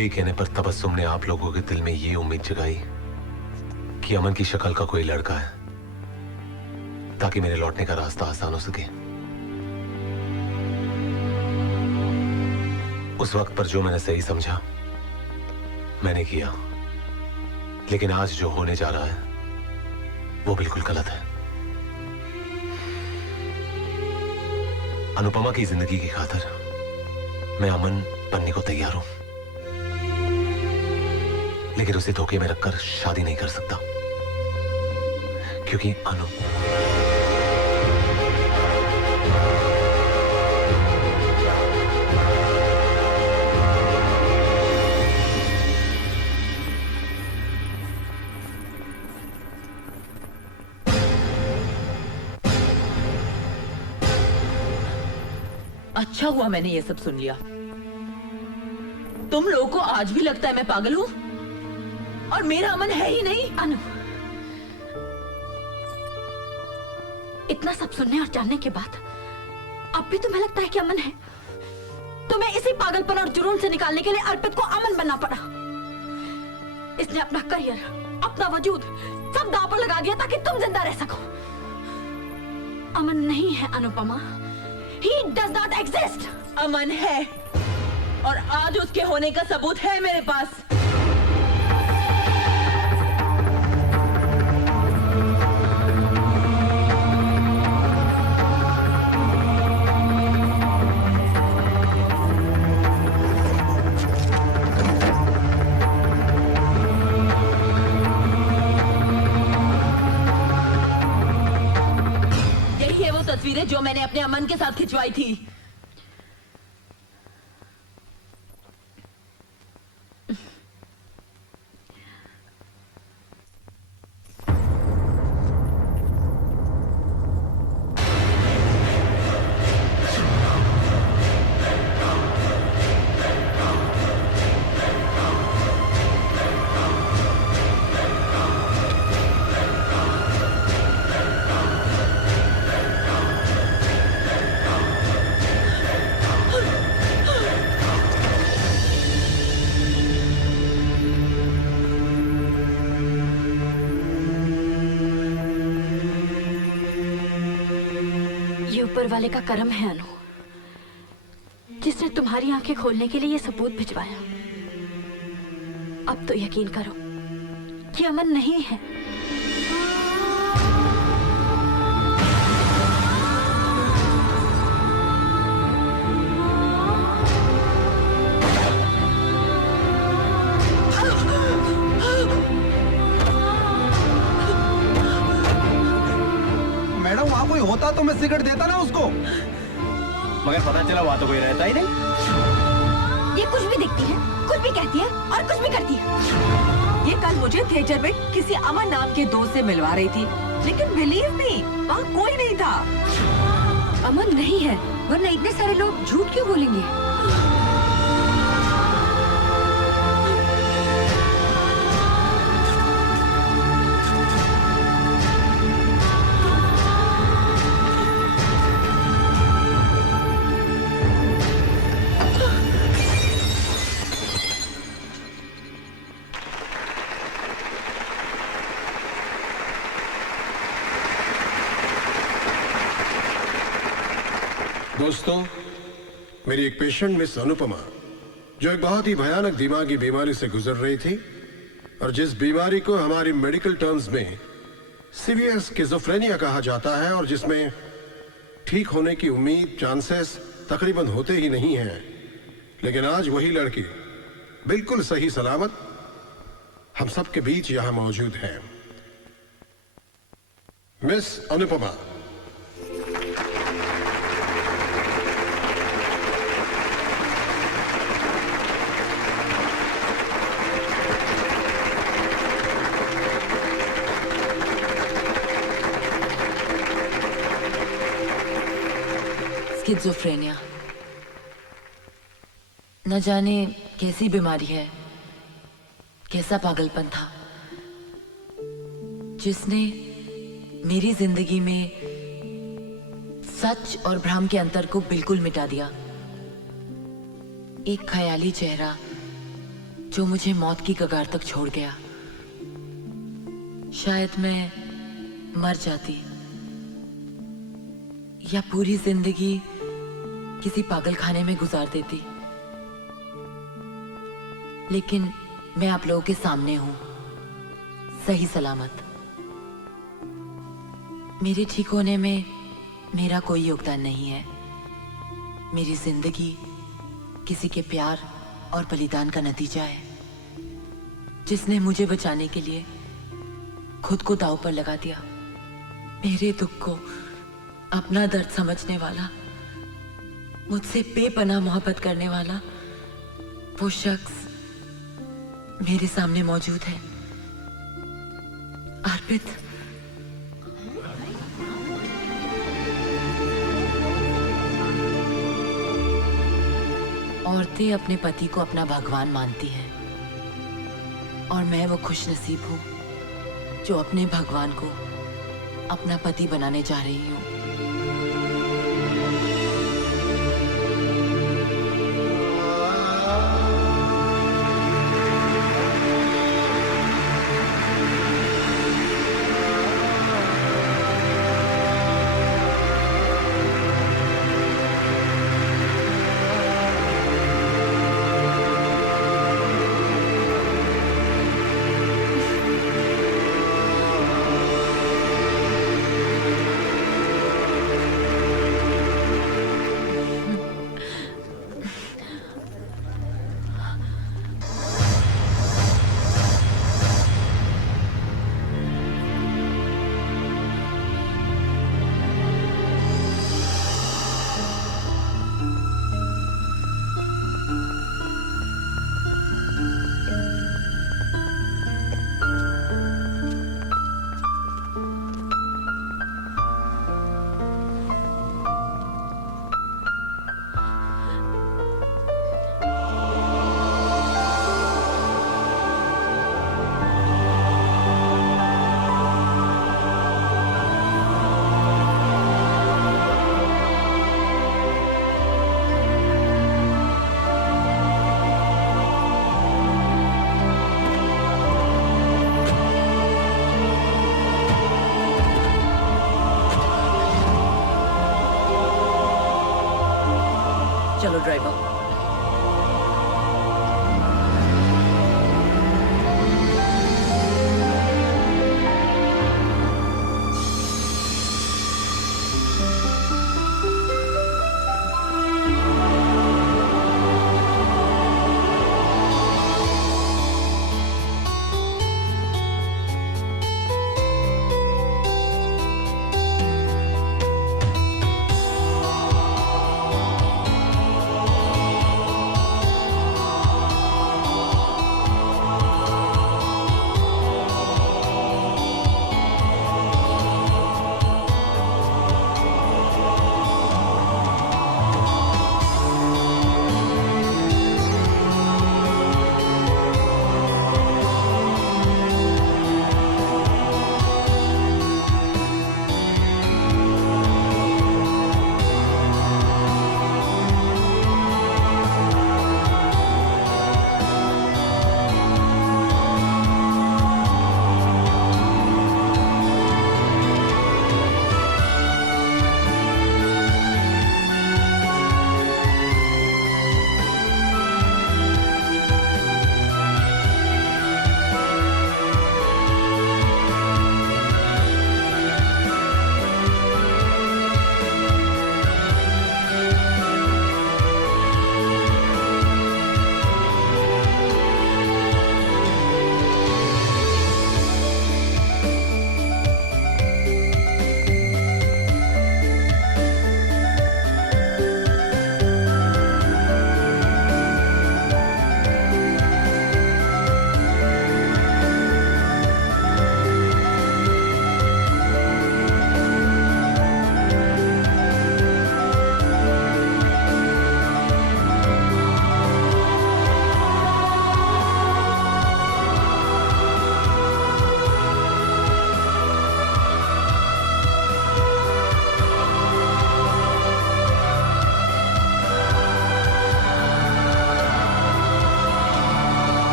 मेरे ही कहने पर तबस्सुम ने आप लोगों के दिल में ये उम्मीद जगाई कि अमन की शक्ल का कोई लड़का है, ताकि मेरे लौटने का रास्ता आसान हो सके। उस वक्त पर जो मैंने सही समझा मैंने किया, लेकिन आज जो होने जा रहा है वो बिल्कुल गलत है। अनुपमा की जिंदगी की खातिर मैं अमन बनने को तैयार हूं, लेकिन उसे धोखे में रखकर शादी नहीं कर सकता, क्योंकि अनु अच्छा हुआ मैंने ये सब सुन लिया। तुम लोगों को आज भी लगता है मैं पागल हूं और मेरा अमन है ही नहीं। अनु, इतना सब सुनने और जानने के बाद अब भी तुम्हें लगता है कि अमन है? तुम्हें इसी पागलपन और जुनून से निकालने के लिए अर्पित को अमन बनना पड़ा। इसने अपना करियर, अपना वजूद सब दांव पर लगा दिया ताकि तुम जिंदा रह सको। अमन नहीं है Anupama, He does not exist. अमन है और आज उसके होने का सबूत है मेरे पास। यही है वो तस्वीरें जो मैंने अपने अमन के साथ खिंचवाई थी। ऊपर वाले का करम है अनु, जिसने तुम्हारी आंखें खोलने के लिए ये सबूत भिजवाया। अब तो यकीन करो कि अमन नहीं है। मैडम वहाँ कोई होता तो मैं सिगरेट देता ना उसको, मगर पता चला वहाँ तो कोई रहता ही नहीं। ये कुछ भी दिखती है, कुछ भी कहती है और कुछ भी करती है। ये कल मुझे थिएटर में किसी अमन नाम के दोस्त से मिलवा रही थी, लेकिन बिलीव मी वहाँ कोई नहीं था। अमन नहीं है, वरना इतने सारे लोग झूठ क्यों बोलेंगे? दोस्तों, मेरी एक पेशेंट मिस अनुपमा, जो एक बहुत ही भयानक दिमागी बीमारी से गुजर रही थी और जिस बीमारी को हमारी मेडिकल टर्म्स में सीवियर स्किज़ोफ्रेनिया कहा जाता है और जिसमें ठीक होने की उम्मीद, चांसेस तकरीबन होते ही नहीं हैं, लेकिन आज वही लड़की बिल्कुल सही सलामत हम सबके बीच यहां मौजूद है। मिस अनुपमा। स्किज़ोफ्रेनिया न जाने कैसी बीमारी है, कैसा पागलपन था जिसने मेरी जिंदगी में सच और भ्रम के अंतर को बिल्कुल मिटा दिया। एक ख्याली चेहरा जो मुझे मौत की कगार तक छोड़ गया। शायद मैं मर जाती या पूरी जिंदगी किसी पागल खाने में गुजार देती, लेकिन मैं आप लोगों के सामने हूं, सही सलामत। मेरे ठीक होने में मेरा कोई योगदान नहीं है। मेरी जिंदगी किसी के प्यार और बलिदान का नतीजा है, जिसने मुझे बचाने के लिए खुद को दांव पर लगा दिया। मेरे दुख को अपना दर्द समझने वाला, मुझसे बेपनाह मोहब्बत करने वाला वो शख्स मेरे सामने मौजूद है। अर्पित। औरतें अपने पति को अपना भगवान मानती हैं, और मैं वो खुशनसीब हूं जो अपने भगवान को अपना पति बनाने जा रही हूं। चलो ड्राइवर।